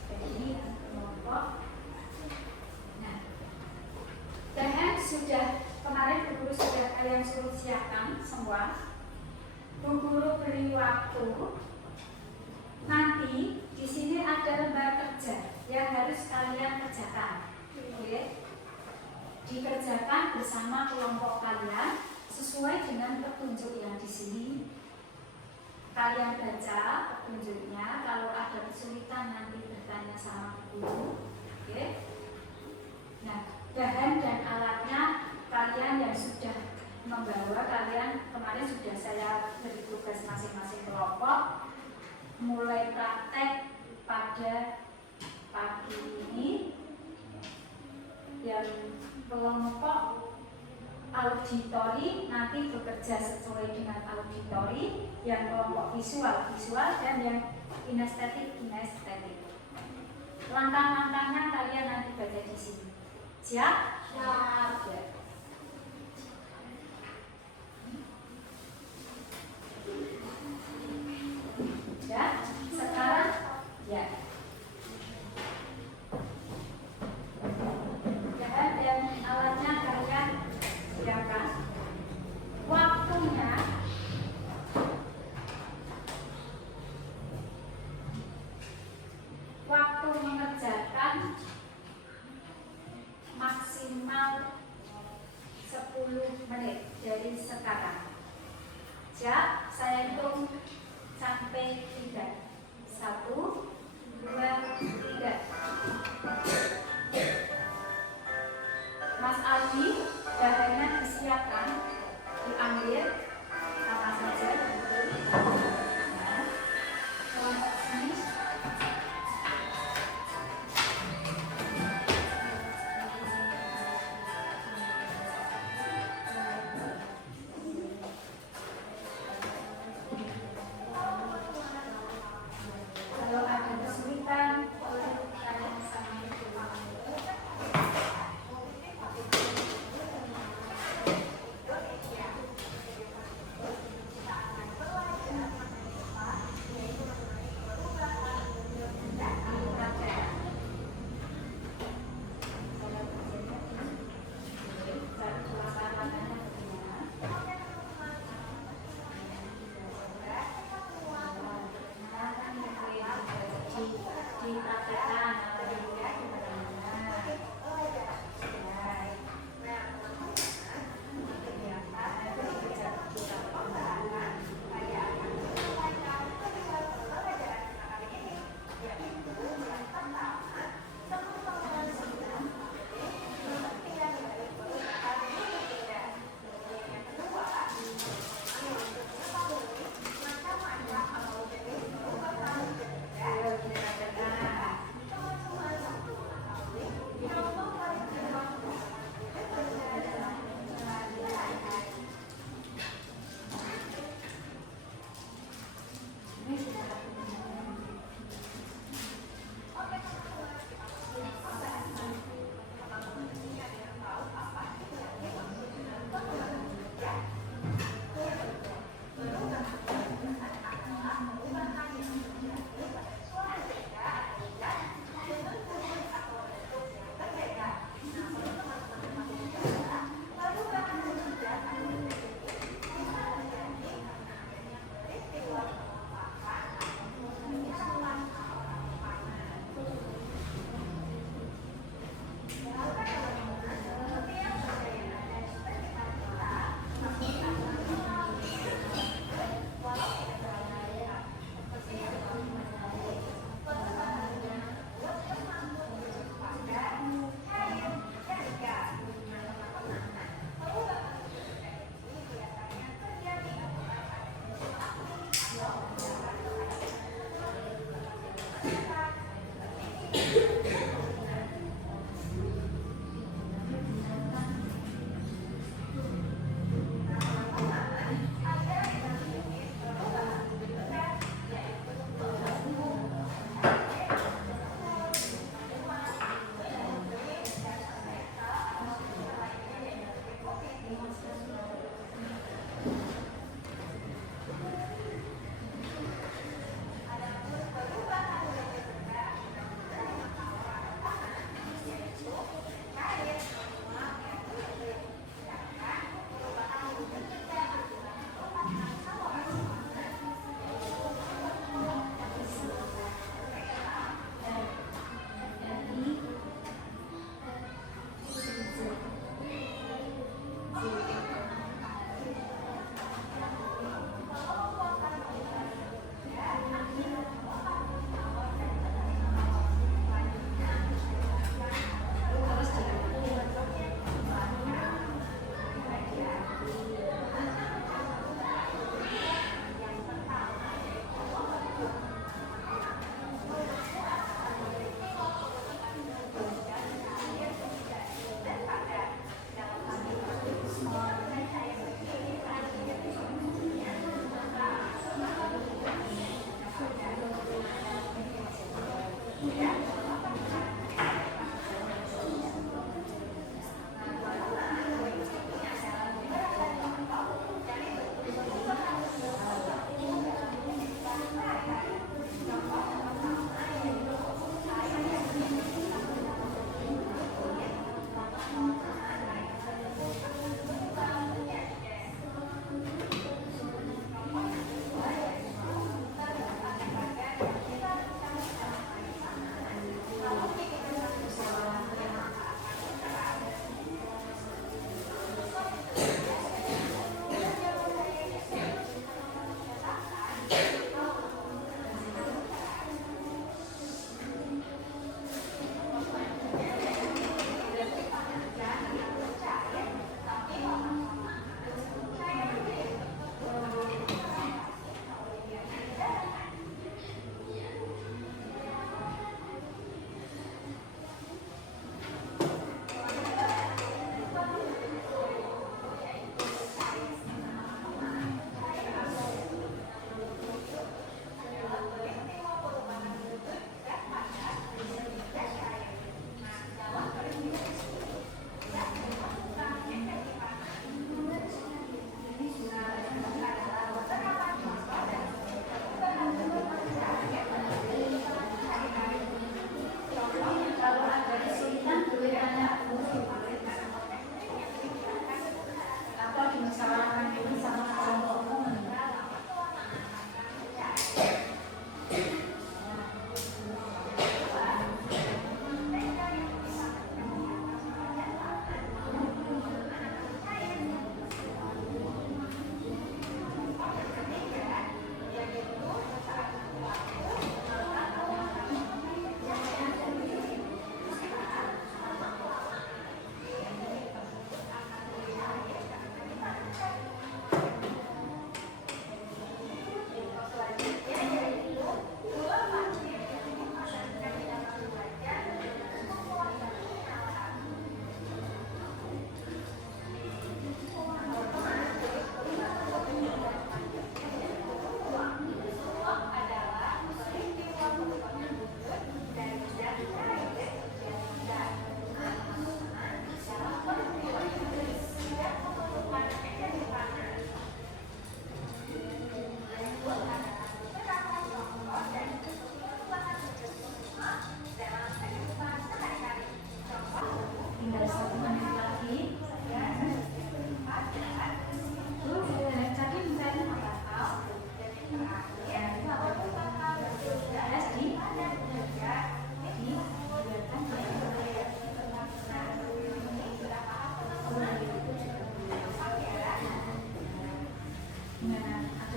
Jadi kelompok. Nah, dan sudah kemarin Bu Guru sudah kalian suruh siapkan semua Bu Guru beri waktu. Nanti di sini ada lembar kerja yang harus kalian kerjakan. Oke? Dikerjakan bersama kelompok kalian sesuai dengan petunjuk yang di sini. Kalian baca petunjuknya, kalau ada kesulitan nanti bertanya sama guru. Oke? Nah, bahan dan alatnya kalian yang sudah membawa, kalian kemarin sudah saya beri tugas masing-masing kelompok. Mulai praktek pada pagi ini, yang kelompok auditori nanti bekerja sesuai dengan auditori, yang kelompok visual dan yang kinestetik. Langkah-langkahnya kalian nanti baca di sini. Siap? Siap. Ya, sekarang ya. Bahan dan alatnya kalian siapkan. Waktunya waktu mengerjakan maksimal 10 menit dari sekarang. Siap? Saya hitung sampai 3. 1, 2, 3. Mas Aldi, bahannya disiapkan, diambil apa saja. Kelompok sini. Kalau ada kesulitan, tanya sama ibu.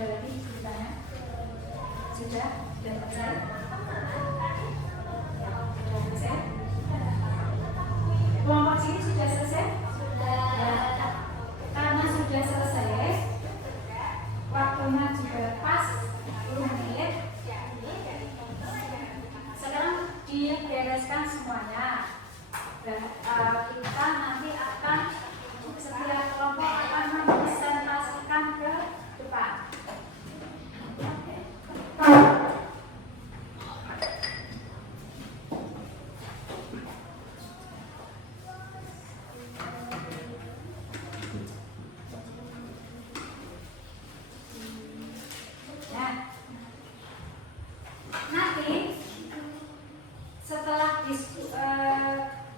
Ada lagi ceritanya? Sudah selesai? Sudah selesai? Kelompok sini sudah selesai? Ya. Karena sudah selesai, waktunya juga pas 10 menit. Sekarang dibereskan semuanya. Dan kita nanti akan setiap kelompok akan mempresentasikan ke depan. Nanti setelah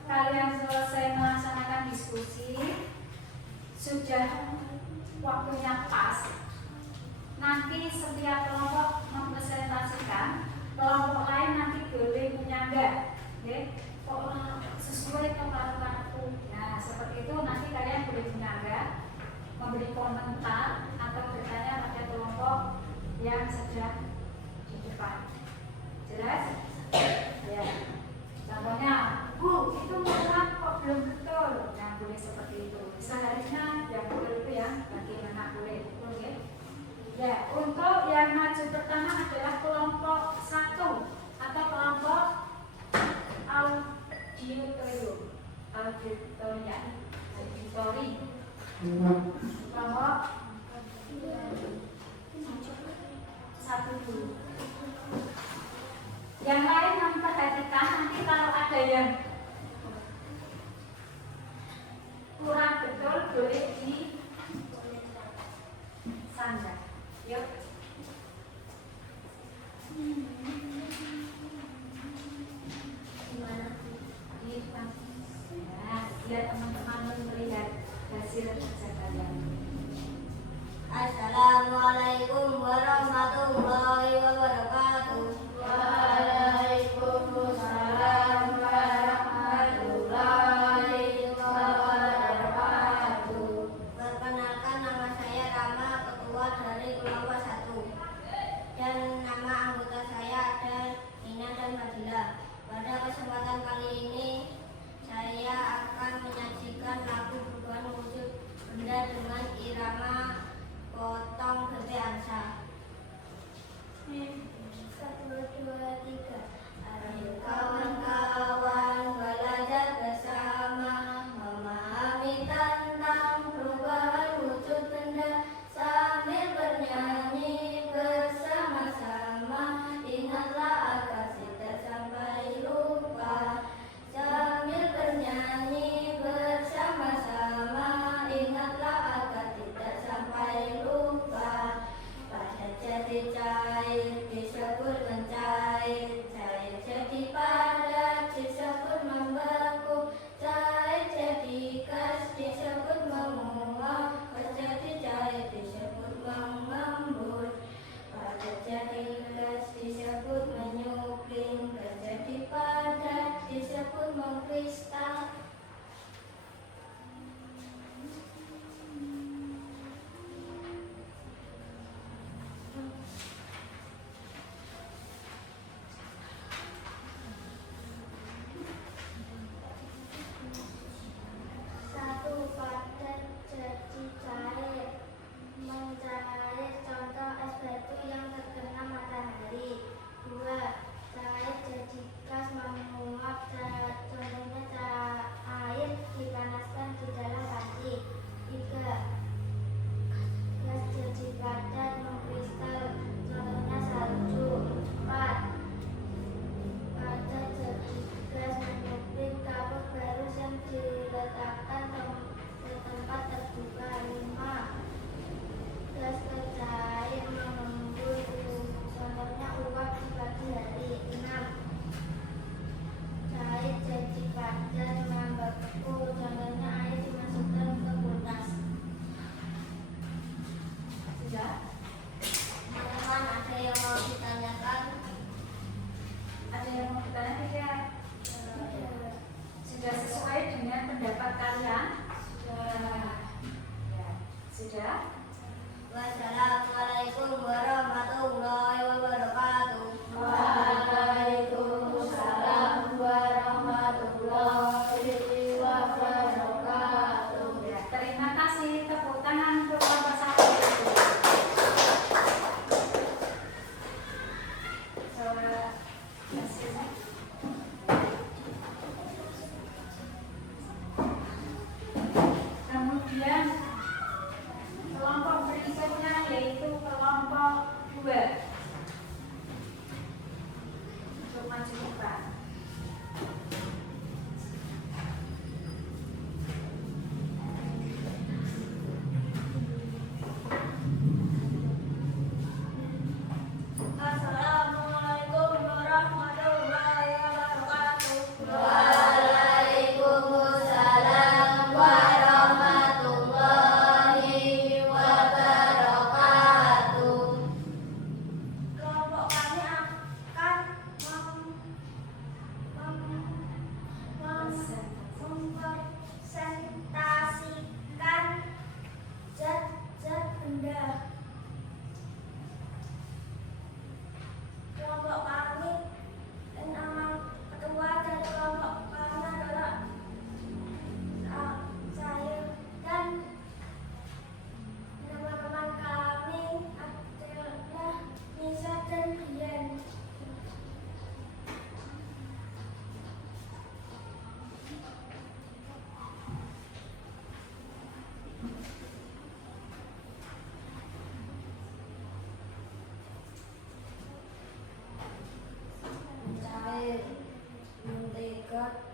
kalian selesai melaksanakan diskusi, sudah waktunya pas. Nanti setiap kelompok mempresentasikan, kelompok lain nanti boleh menyanggah, sesuai kemampuanku. Nah, seperti itu nanti kalian boleh menyanggah, memberi komentar atau bertanya pada kelompok yang sedang di depan. Jelas? Ya. Contohnya, Bu, itu muat kok belum betul. Nah, boleh seperti itu. Seharusnya yang betul itu yang bagaimana boleh. Oke? Ya, untuk yang maju pertama adalah kelompok 1 atau kelompok auditorium. Auditori. Kelompok 1 dulu. Yang lain memperhatikan nanti kalau ada yang kurang betul boleh disandar. Yuk. Gimana? Di depan. Nah, biar teman-teman melihat hasil kerja kalian. Assalamualaikum warahmatullahi wabarakatuh. Waalaikumsalam warahmatullahi wabarakatuh. Perkenalkan, nama saya Rama, ketua dari kelompok 1. Dan nama anggota saya ada Nina dan Fadila. Pada kesempatan kali ini saya akan menyajikan lagu perubahan wujud benda dengan irama potong gede angsa. 1, 2, 3. Ayo kawan-kawan belajar bersama, memahami tentang perubahan wujud benda sambil bernyanyi bersama-sama. Ingatlah agar tidak sampai lupa. Sambil bernyanyi bersama-sama, ingatlah agar tidak sampai lupa. Pada jadi cair disebut mencair, cair jadi padat disebut membeku, cair jadi gas disebut menguap, gas jadi cair disebut mengembun. Padat jadi gas disebut menyupling, gas jadi padat disebut mengkristal.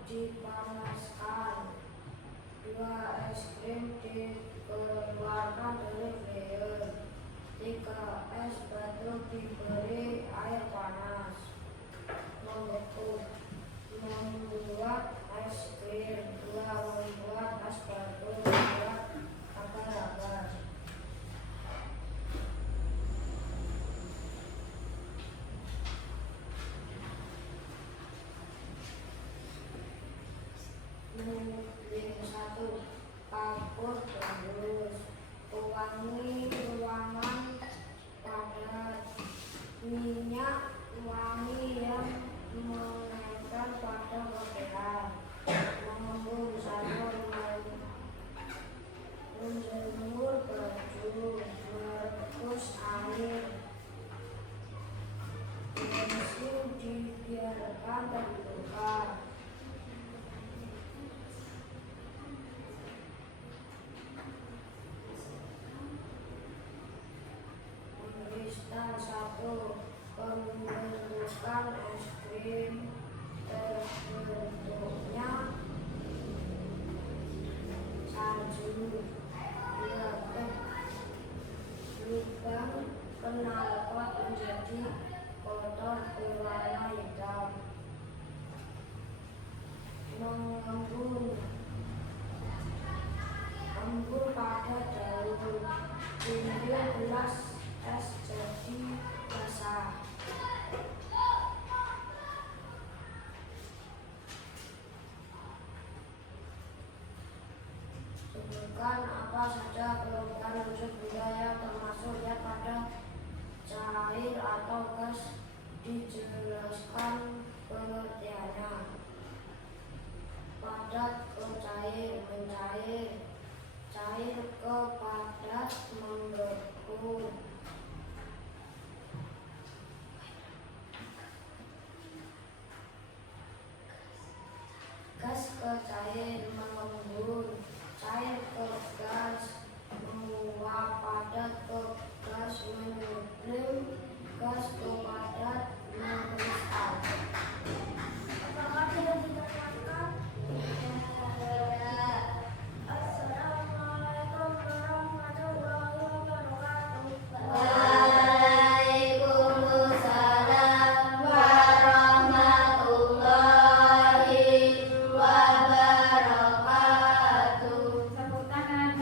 dipanaskan. 2. Es krim dikeluarkan dari freezer. 3. Es batu diberi air panas. Membuat es krim. 2. Membuat es batu. 3. Agar-agar. Yang 1. Kapur tembus. Pewangi ruangan padat. Minyak wangi yang menempel pada pakaian. Mengembung sabun. Menjemur baju. Merebus air. Bensin dibiarkan terbuka. Kristal 1. Pembentukan es krim terbentuknya salju. 2. Lubang knalpot menjadi kotor berwarna hitam. Mengembun. Embun pada daun. Pinggir gelas es jadi basah. Sebutkan apa saja perubahan wujud benda yang termasuk zat pada cair atau gas. Dijelaskan pengertiannya. Padat ke cair, mencair. Cair ke padat, membeku. Gas ke cair, mengembun. Cair ke gas, menguap. Padat ke gas, menyublim. Gas ke padat, mengkristal. Apakah sudah diterangkan? Assalamualaikum warahmatullahi wabarakatuh. Waalaikumsalam warahmatullahi wabarakatuh. Tepuk tangan.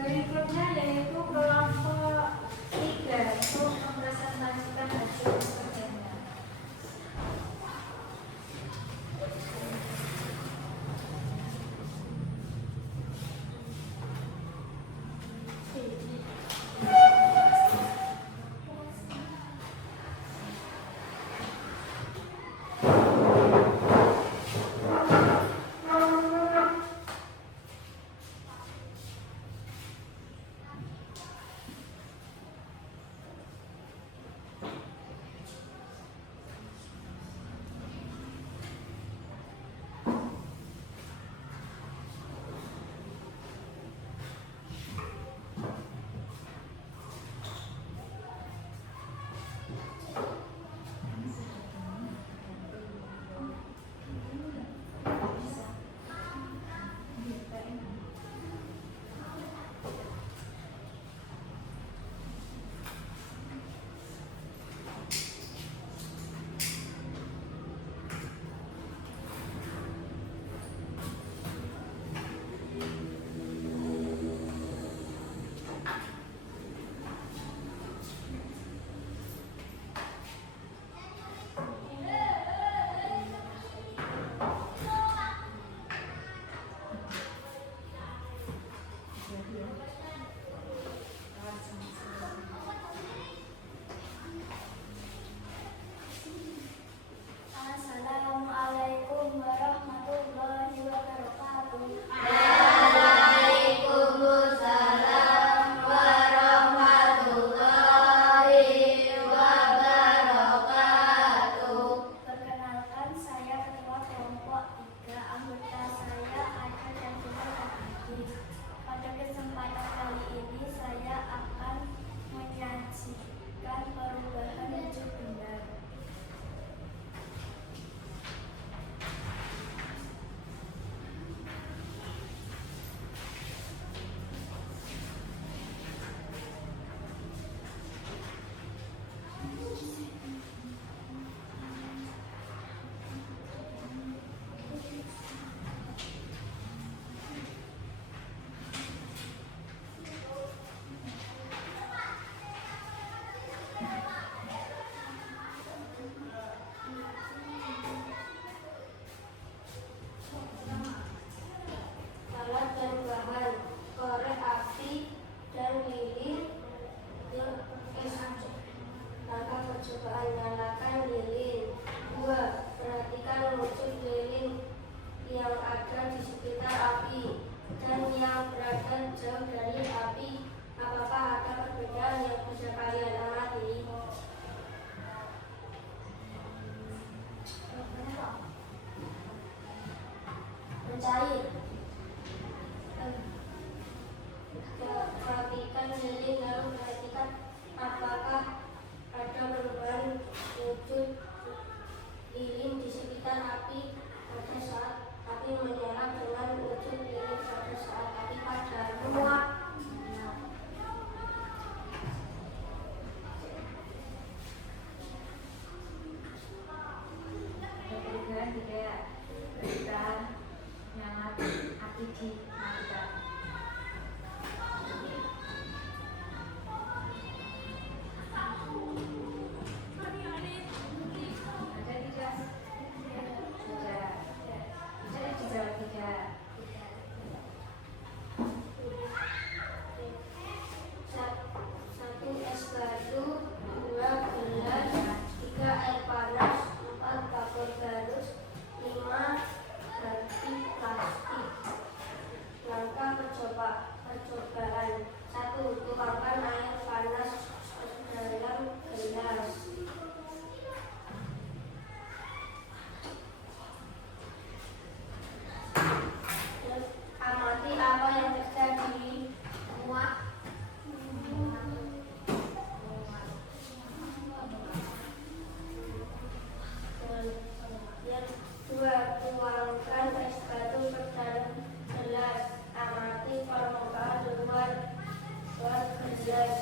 Berikutnya yaitu kelompok 3 untuk mempresentasikan hasil kerjanya. jauh dari api. Apakah ada perbedaan yang bisa kalian amati? Mencair. Perhatikan lilin lalu perhatikan apakah ada perubahan wujud lilin di sekitar api pada saat api menyala dengan wujud lilin pada saat api padam. Perbedaan tidak ketika nyala api dimatikan. Ada tidak? Tidak. Jadi dijawab tidak. Satu es batu, dua gelas, tiga air panas, empat kapur garus, lima bati plastik. Langkah percobaan. Satu, tuangkan air panas dalam gelas. Amati apa yang terjadi. Muak. Yang dua, tuangkan es batu ke dalam gelas. Amati permukaan luar gelas.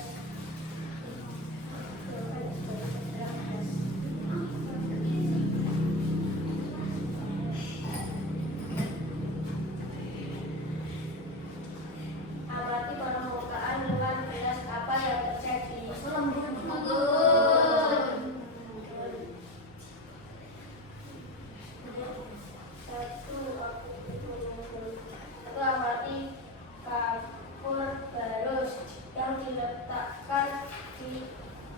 Amati permukaan luar gelas. Apa yang terjadi? Satu, amati kapur barus yang diletakkan di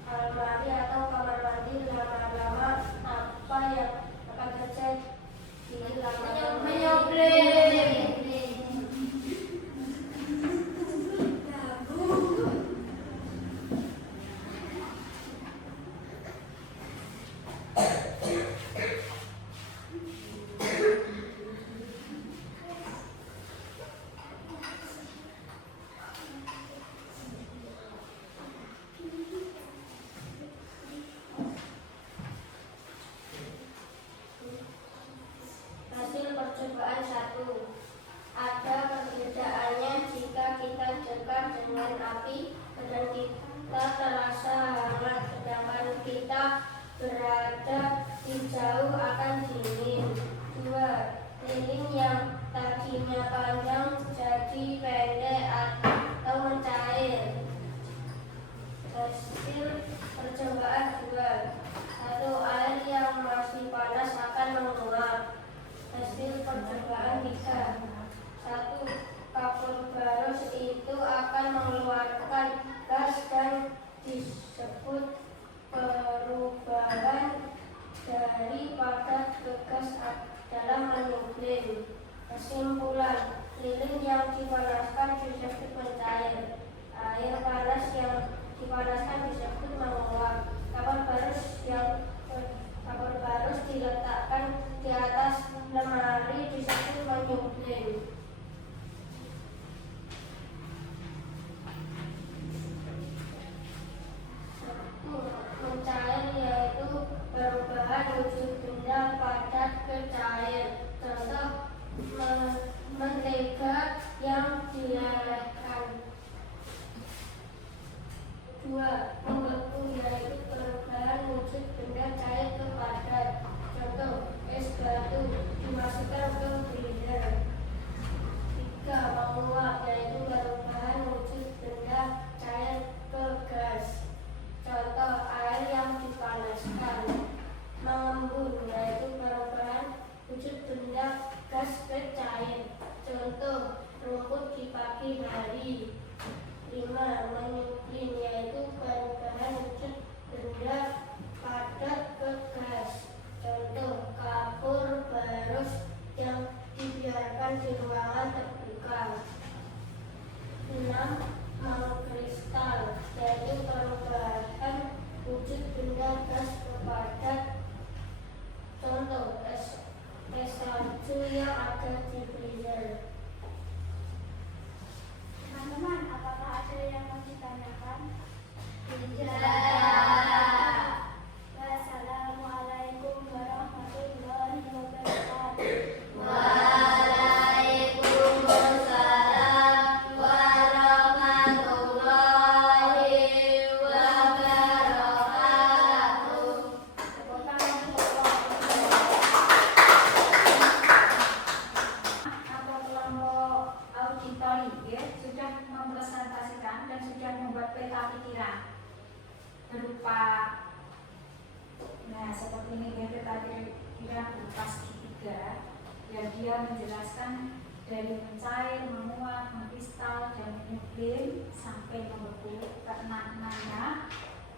almari atau kamar mandi. Lama-lama apa yang akan terjadi? Lama-lama Hasil percobaan 1. Ada perbedaannya jika kita dekat dengan api dan kita terasa hangat, sedangkan kita berada di jauh akan dingin. 2. Lilin yang tadinya panjang jadi pendek atau mencair. Hasil percobaan 2. 1. Air yang masih panas akan menguap. Hasil percobaan 3. 1. Kapur barus itu akan mengeluarkan gas dan disebut perubahan dari padat ke gas dalam menyublim. Kesimpulan, lilin yang dipanaskan disebut mencair. Air panas yang dipanaskan disebut menguap. Kapur barus diletakkan di atas lemari disebut menyublim. Mencair yaitu perubahan wujud benda padat ke cair. Contoh mentega yang dilelehkan. 2. Membeku yaitu perubahan wujud benda cair ke padat. Contoh es batu dimasukkan ke blender. auditori, ya, sudah mempresentasikan dan sudah membuat peta pikiran berupa, nah seperti ini ya, peta pikiran berupa segitiga yang dia menjelaskan dari mencair, menguap, mengkristal, dan menyublim sampai membeku ke enam-enamnya.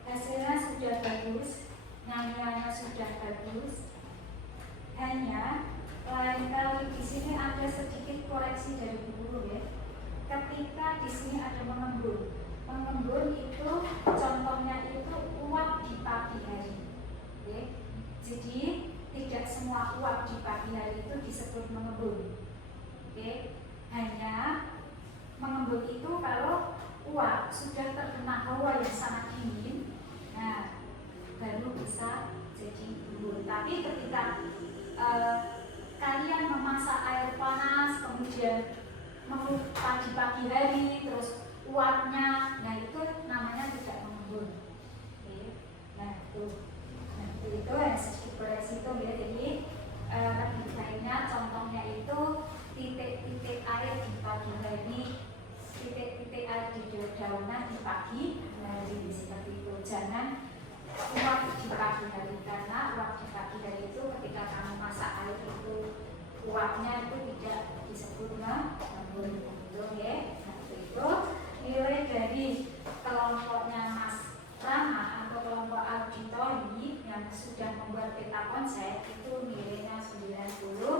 Hasilnya sudah bagus, nyanyiannya sudah bagus. Hanya lain kali di sini ada sedikit koreksi dari Bu Guru ya. Ketika di sini ada mengembun, mengembun itu contohnya itu uap di pagi hari. Ya. Jadi tidak semua uap di pagi hari itu disebut mengembun. Oke, hanya mengembun itu kalau uap sudah terkena hawa yang sangat dingin, nah baru bisa jadi embun. Tapi ketika kalian memasak air panas, kemudian pagi-pagi hari, terus uapnya, nah itu namanya tidak mengembun. Oke, nah itu yang sedikit koreksi itu ya. Jadi lainnya contohnya itu titik-titik air di pagi hari, titik-titik air di daunan di pagi hari, seperti itu. Jangan uap di pagi hari, karena uap di pagi hari itu ketika kamu masak air itu uapnya itu tidak disebut mengembun, gitu ya. Nah, itu nilai dari kelompoknya Mas Rama atau kelompok auditori yang sudah membuat peta konsep itu nilainya 95.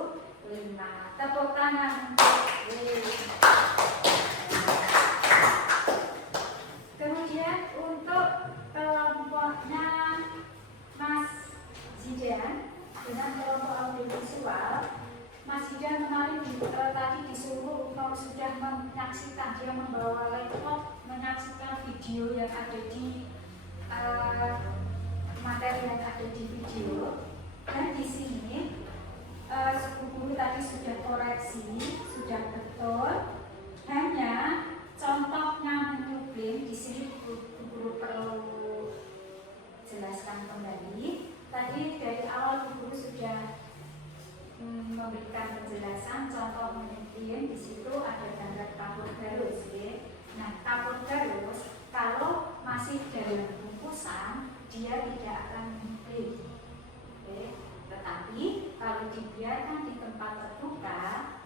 Tepuk tangan. Kemudian untuk kelompoknya Mas Zidan dengan kelompok audiovisual, Mas Zidan kemarin tadi disuruh kalau sudah menyaksikan, dia membawa laptop menyaksikan video yang ada di materi yang ada di video. Dan di sini guru tadi sudah koreksi, sudah betul. Hanya contohnya menyublim di sini guru perlu jelaskan kembali. Tadi dari awal guru sudah memberikan penjelasan contoh menyublim. Di situ ada gambar kapur galus, ya. Nah, kapur galus kalau masih dalam bungkusan dia tidak akan menyublim. Tetapi kalau dibiarkan di tempat terbuka,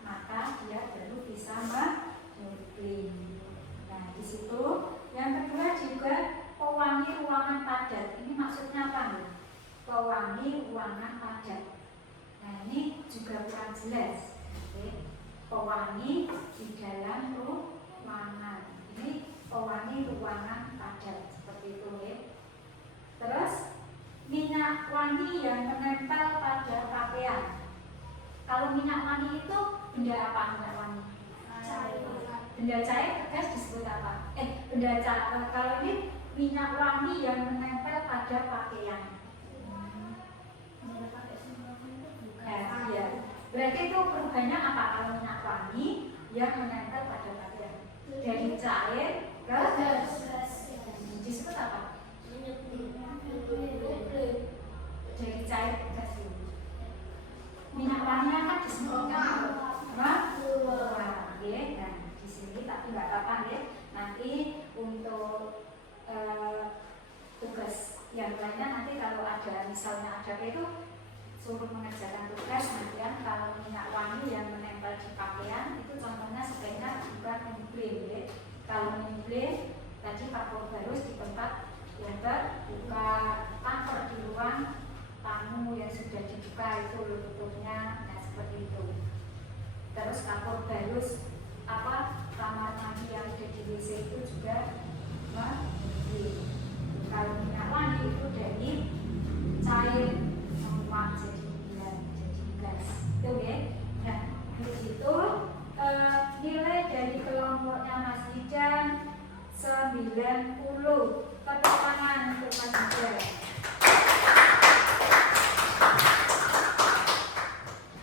maka dia baru bisa menyublim. Nah, di situ yang kedua juga pewangi ruangan padat. Ini maksudnya apa nih? Pewangi ruangan padat. Nah, ini juga kurang jelas. Pewangi di dalam ruangan. Ini pewangi ruangan padat, seperti itu ya. Terus minyak wangi yang menempel pada pakaian. Kalau minyak wangi itu benda apa minyak wangi? Cair. Benda cair tegas disebut apa? Benda cair. Kalau ini minyak wangi yang menempel pada pakaian. Ya. Berarti itu perubahannya apa kalau minyak wangi yang menempel pada pakaian? Dari cair ke gas. Disebut apa? Dari cair ke gas. Minyak wanginya kan disebutkan ya. Nah, di sini tapi nggak apa-apa ya. Nanti untuk tugas yang lainnya nanti kalau ada misalnya ada itu suruh mengerjakan tugas nanti kalau minyak wangi yang menempel di pakaian itu contohnya sebaiknya bukan menyublim ya. Kalau menyublim tadi kapur barus di tempat yang terbuka, cover di ruang tamu yang sudah dibuka itu tutupnya, nah seperti itu. Terus kapur barus kamar mandi yang ada di WC itu juga menyublim. Kalau minyak wangi itu dari cair menguap jadi gas, itu ya. Nah, di situ nilai dari kelompoknya Mas Zidan 90. Tepuk tangan untuk Mas Zidan.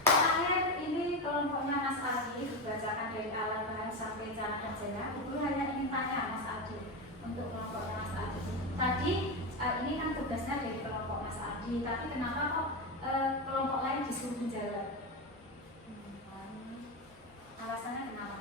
Terakhir ini kelompoknya Mas Adi, dibacakan dari awal bahan sampai cara kerjanya. Ibu hanya ingin tanya Mas Adi untuk kelompoknya Mas Adi. Tadi ini kan tugasnya dari kelompok Mas Adi, tapi kenapa kok kelompok lain disuruh menjawab? Alasannya kenapa?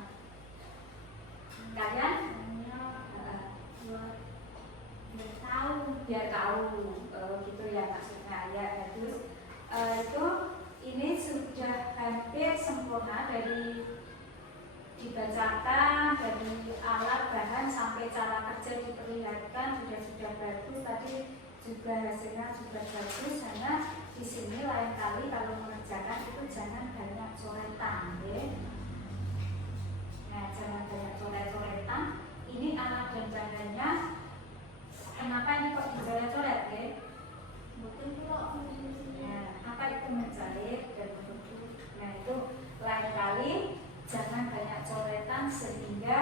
sudah bagus, tadi juga hasilnya juga bagus. Hanya di sini lain kali kalau mengerjakan itu jangan banyak coretan, ya. Nah, jangan banyak coret-coretan. Ini anak dan caranya. Kenapa ini kok dicoret-coret, ya? Nah, apa itu mencair dan membentuk? Nah, itu lain kali jangan banyak coretan sehingga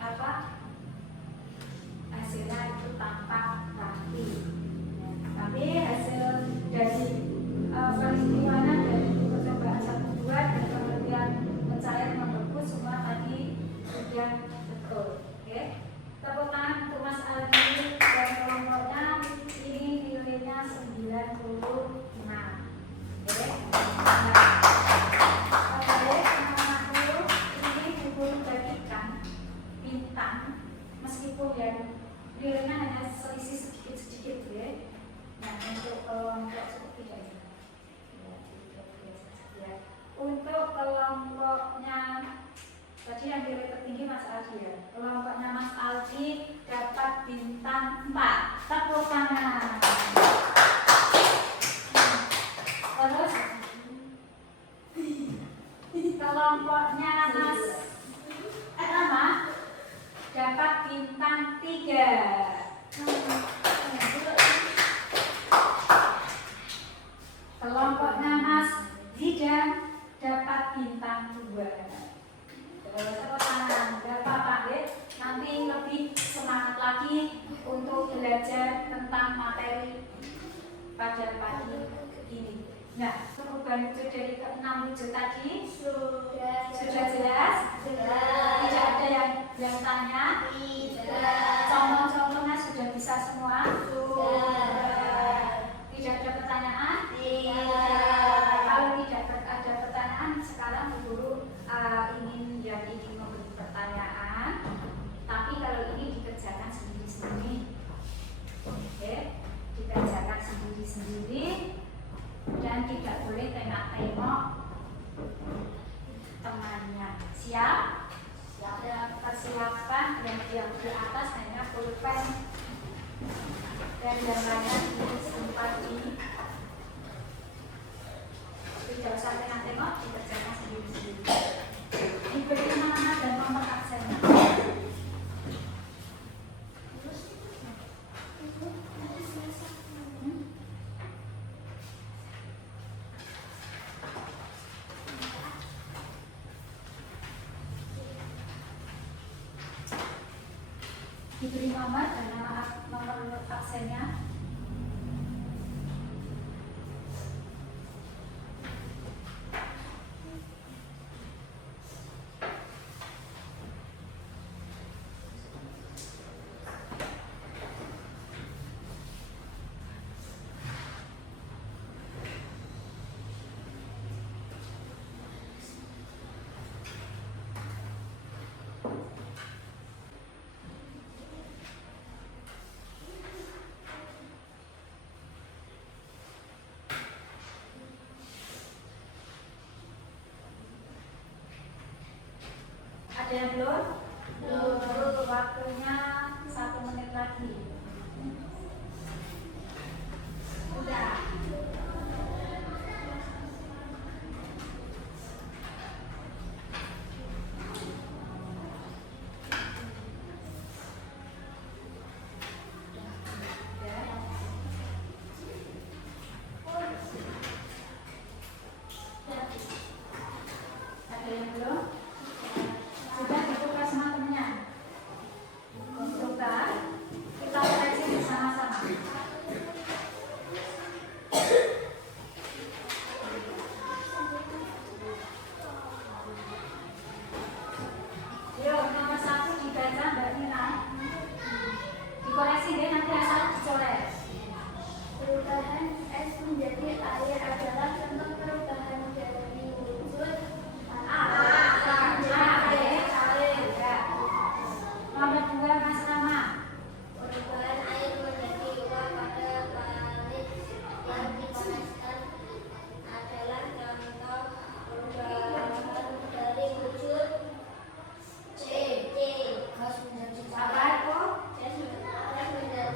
apa hasilnya itu tampak rapi. Nah, tapi hasil dari peristiwanan dari percobaan 1, 2 dan kemudian mencair membeku semua tadi sudah betul. Oke, tepuk tangan untuk Mas Aldi dan kelompoknya. Ini nilainya 95. Oke, meskipun yang nilainya hanya selisih sedikit-sedikit, ya. Nah, untuk kelompok seperti ini. Ya. Untuk kelompoknya tadi yang nilai tertinggi Mas Aldi, ya. Kelompoknya Mas Aldi dapat bintang 4. Tepuk tangan. Terus kelompoknya Mas Rama dapat bintang 3. Kelompoknya Mas Zidan dapat bintang 2. Tepuk tangan. Gak apa-apa, ya. Nanti lebih semangat lagi untuk belajar tentang materi pada pagi ini. Nah, perubahan wujud dari ke-6 wujud tadi sudah jelas? Tidak ada yang tanya? Contoh-contohnya sudah bisa semua? Tidak ada pertanyaan? Kalau tidak ada pertanyaan, sekarang guru ingin memberi pertanyaan. Tapi kalau ini dikerjakan sendiri-sendiri. Oke, dikerjakan sendiri-sendiri. Dan tidak boleh tengok-tengok temannya. Siap? Siap. Persilapan yang di atas hanya pulpen dan yang lainnya disimpan ini. Tidak usah tengok-tengok, dikerjakan sendiri-sendiri. Diberi nama dan nomor absennya. Diberi nomor dan nomor absennya. Ada yang belum? Belum. Waktunya 1 menit lagi. Udah. Ada yang belum? Sudah dibuka sama temennya. Coba kita koreksi bersama-sama. Yuk, nomor 1 dibaca Mbak Nina. Dikoreksi deh, nanti asal dicoret. Perubahan es menjadi air adalah contoh perubahan dari wujud Nomor 2 Mas Rama. perubahan air menjadi uap pada palit yang dipanaskan adalah contoh perubahan dari wujud C. Gas menjadi Apa itu? gas menjadi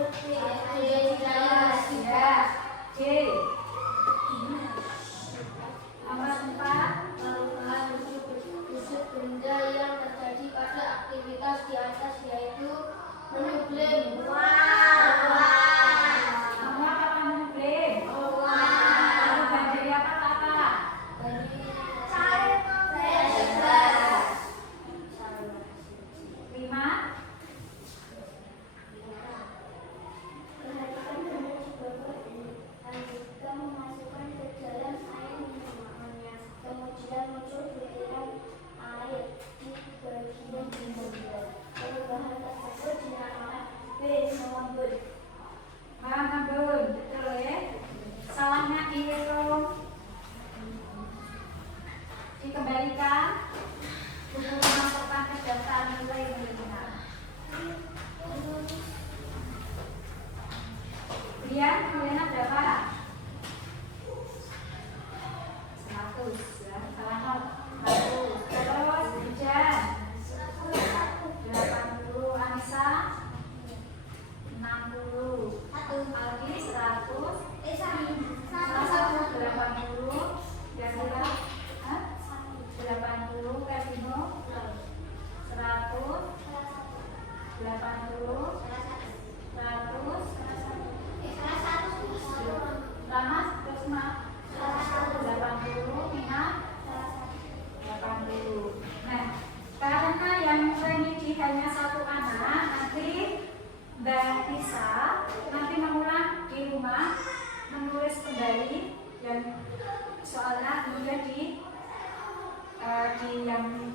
Ya. C. Nomor 4. Perubahan wujud benda yang terjadi pada aktivitas di atas yaitu menyublim. Nomor apa menyublim? Perubahan dari apa ke apa? Dari gas. 5. Kita memasukkan ke dalam air minumannya, kemudian muncul butiran air di bagian pinggiran. Perubahan tersebut dinamakan B. Mengembun. Mengembun, betul ya? Salahnya dihitung, dikembalikan, buku masukkan ke daftar nilai benar. Kemudian berapa? 100 ya, salah 100. Terus hujan 80, Anissa 60, Aldi 100, salah 180, Jasila 80, Kevino 100, 80, 100, Ramas terus mak 80, Mina 80. Nah, karena yang remedi hanya satu anak, nanti Mbak Tisa nanti mengulang di rumah, menulis kembali yang soalnya kemudian di yang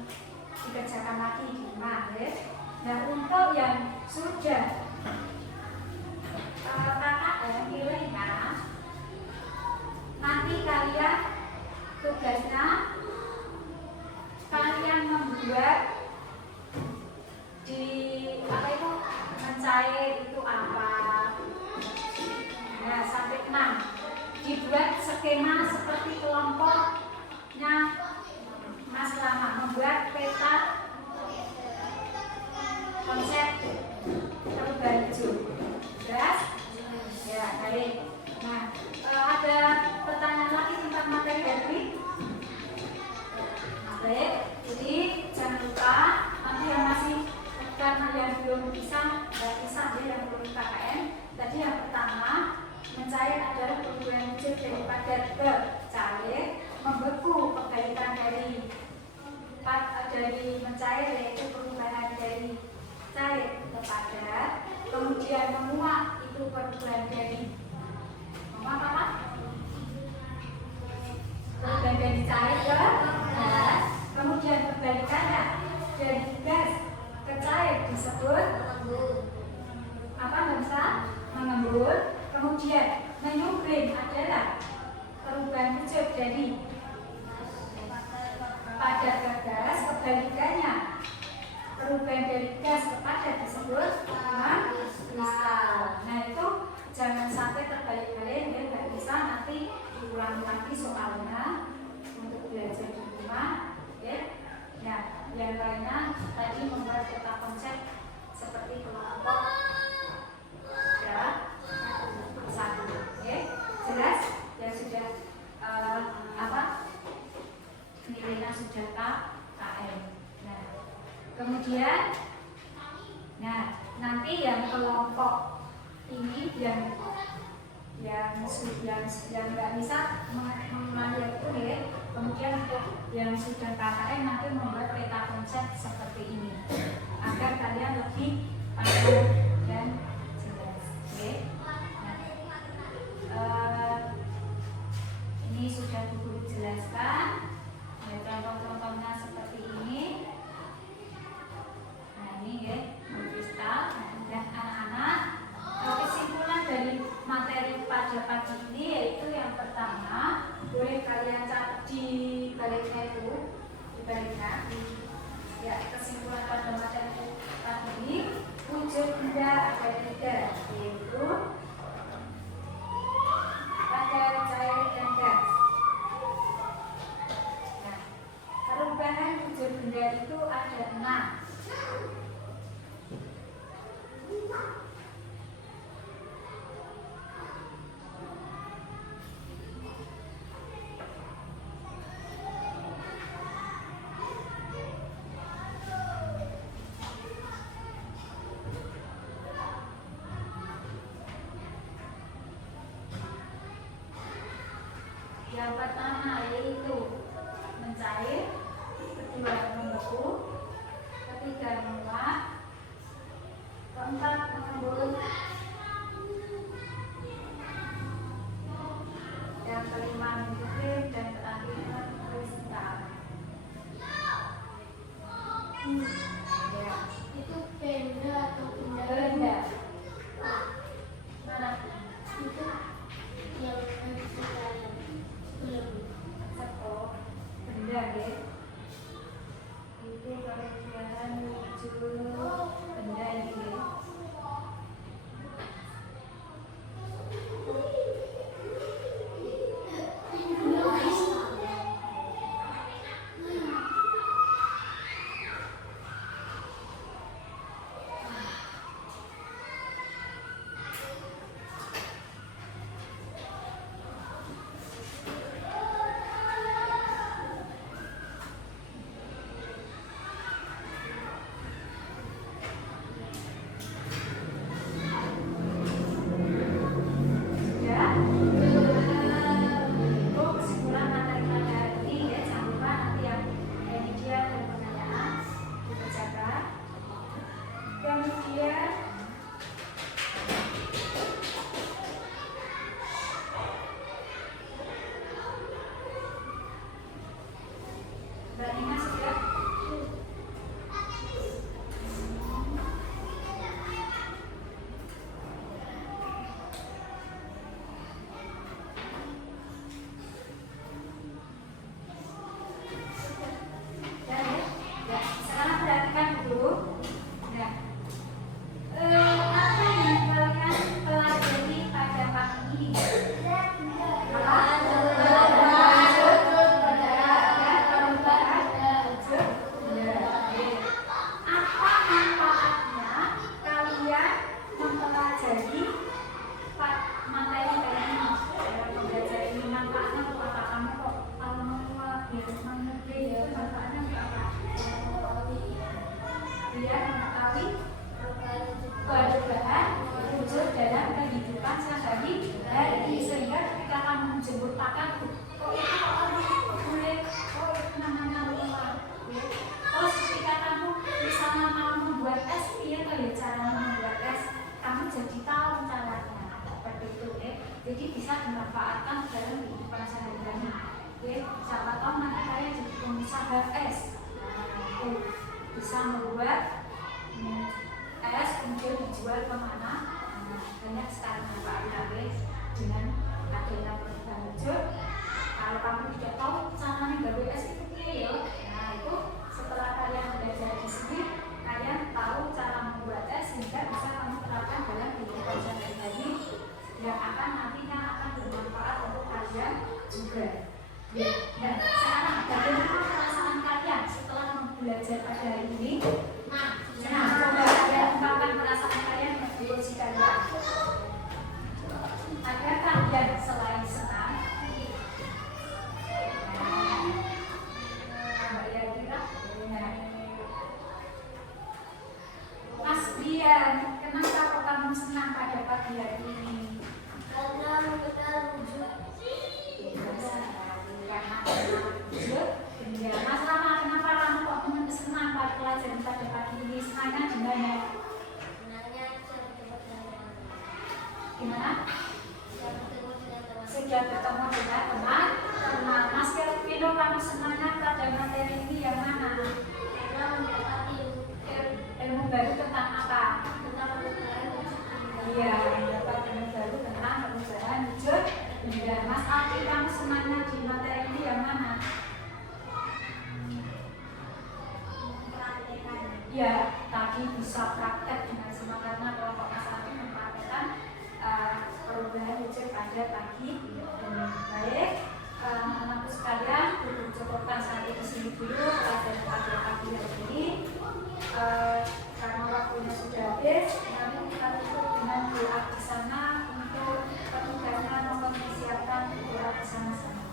dikerjakan lagi di rumah ya. Nah, untuk yang sudah KKN pilihnya, nanti kalian tugasnya kalian membuat di apa itu mencair itu apa. Nah, sampai 6 dibuat skema seperti kelompoknya Mas Rama, membuat peta konsep perubahan hijau. Jelas? Ya, baik. Nah, ada pertanyaan lagi tentang materi dari? Baik, jadi jangan lupa nanti yang masih, karena yang belum bisa, nggak bisa yang belum KKN. Tadi yang pertama, mencair adalah perubahan hijau dari padat ke cair, membeku kebalikan dari mencair yaitu perubahan dari cair ke padat, kemudian menguap itu perubahan dari apa? Perubahan dari cair ke gas, kemudian kebalikannya dari gas ke cair disebut apa? Bisa mengembun. Kemudian menyublim adalah perubahan hijau dari padat ke gas, kebalikannya perubahan dari gas ke padat disebut kristal. Nah, itu jangan sampai terbalik-balik ya, nggak bisa, nanti diulangi lagi soalnya untuk belajar di rumah ya. Nah, yang lainnya tadi membuat peta konsep seperti kelompok ya, satu ya. Jelas ya, sudah nilainya sudah KKN. Nah, kemudian nanti yang kelompok ini yang nggak bisa mengulangi itu ya. Kemudian untuk yang sudah KKN nanti membuat peta konsep seperti ini agar kalian lebih paham dan jelas. Oke. Ini sudah Guru jelaskan. Ya, contoh-contohnya seperti ini. Nah, ini ya, kristal. Dan anak-anak, kesimpulan dari materi pada pagi ini yaitu yang pertama, boleh kalian catat di baliknya itu, di baliknya. Ya, kesimpulan pada materi pagi ini, wujud benda ada 3, yaitu padat, cair, dan gas. Nah, perubahan wujud benda itu ada 6. Yang pertama yaitu mencair, kedua membeku, ketiga menguap, keempat mengembun, yang kelima mengukir, dan terakhir mengkristal. Ya. Itu benda atau benda? Benda. Mana? Itu yang belum. Oh, benda ya. Itu kalau kelihatan muncul benda ini ya. Jadi bisa dimanfaatkan dalam kehidupan sehari-hari. Siapa tahu nanti kalian jadi pengusaha es. Bisa membuat es kemudian dijual kemana. Banyak sekali manfaatnya dengan adanya perubahan wujud. Kalau kamu tidak tahu caranya gawe es itu ya. Nah itu setelah kalian belajar di sini, kalian tahu cara membuat es sehingga bisa kamu terapkan dalam kehidupan sehari-hari yang akan nantinya akan bermanfaat untuk kalian juga. Nah, sekarang bagaimana perasaan kalian setelah belajar pada hari ini? Nah, coba kalian ungkapkan perasaan kalian di kursi kalian. Ada kalian selain senang? Mas Dian, kenapa kok kamu senang pada pagi hari ini? Karena mengenal wujud. Ya, Mas Rama, kenapa kamu kok senang pada pelajaran pada pagi ini? Senangnya gimana? Senangnya bisa bertemu dengan teman. Gimana? Bisa bertemu dengan teman. Sudah bertemu dengan teman. Mas Kelvino, kamu senangnya pada materi ini yang mana? Karena mendapat Ilmu baru tentang apa? tentang perubahan wujud. Iya, mendapat ilmu baru tentang perubahan wujud. Ya, Mas Alki, kamu senangnya di materi ini yang mana? Ya, tadi bisa praktek dengan semua karena kelompok Mas Alki mempraktekkan perubahan wujud pada pagi. Baik, anak-anakku sekalian, cukupkan sampai di sini dulu pelajaran pada pagi hari ini. Karena waktunya sudah habis, nanti kita tutup dengan doa bersama untuk petugasnya mempersiapkan doa bersama-sama.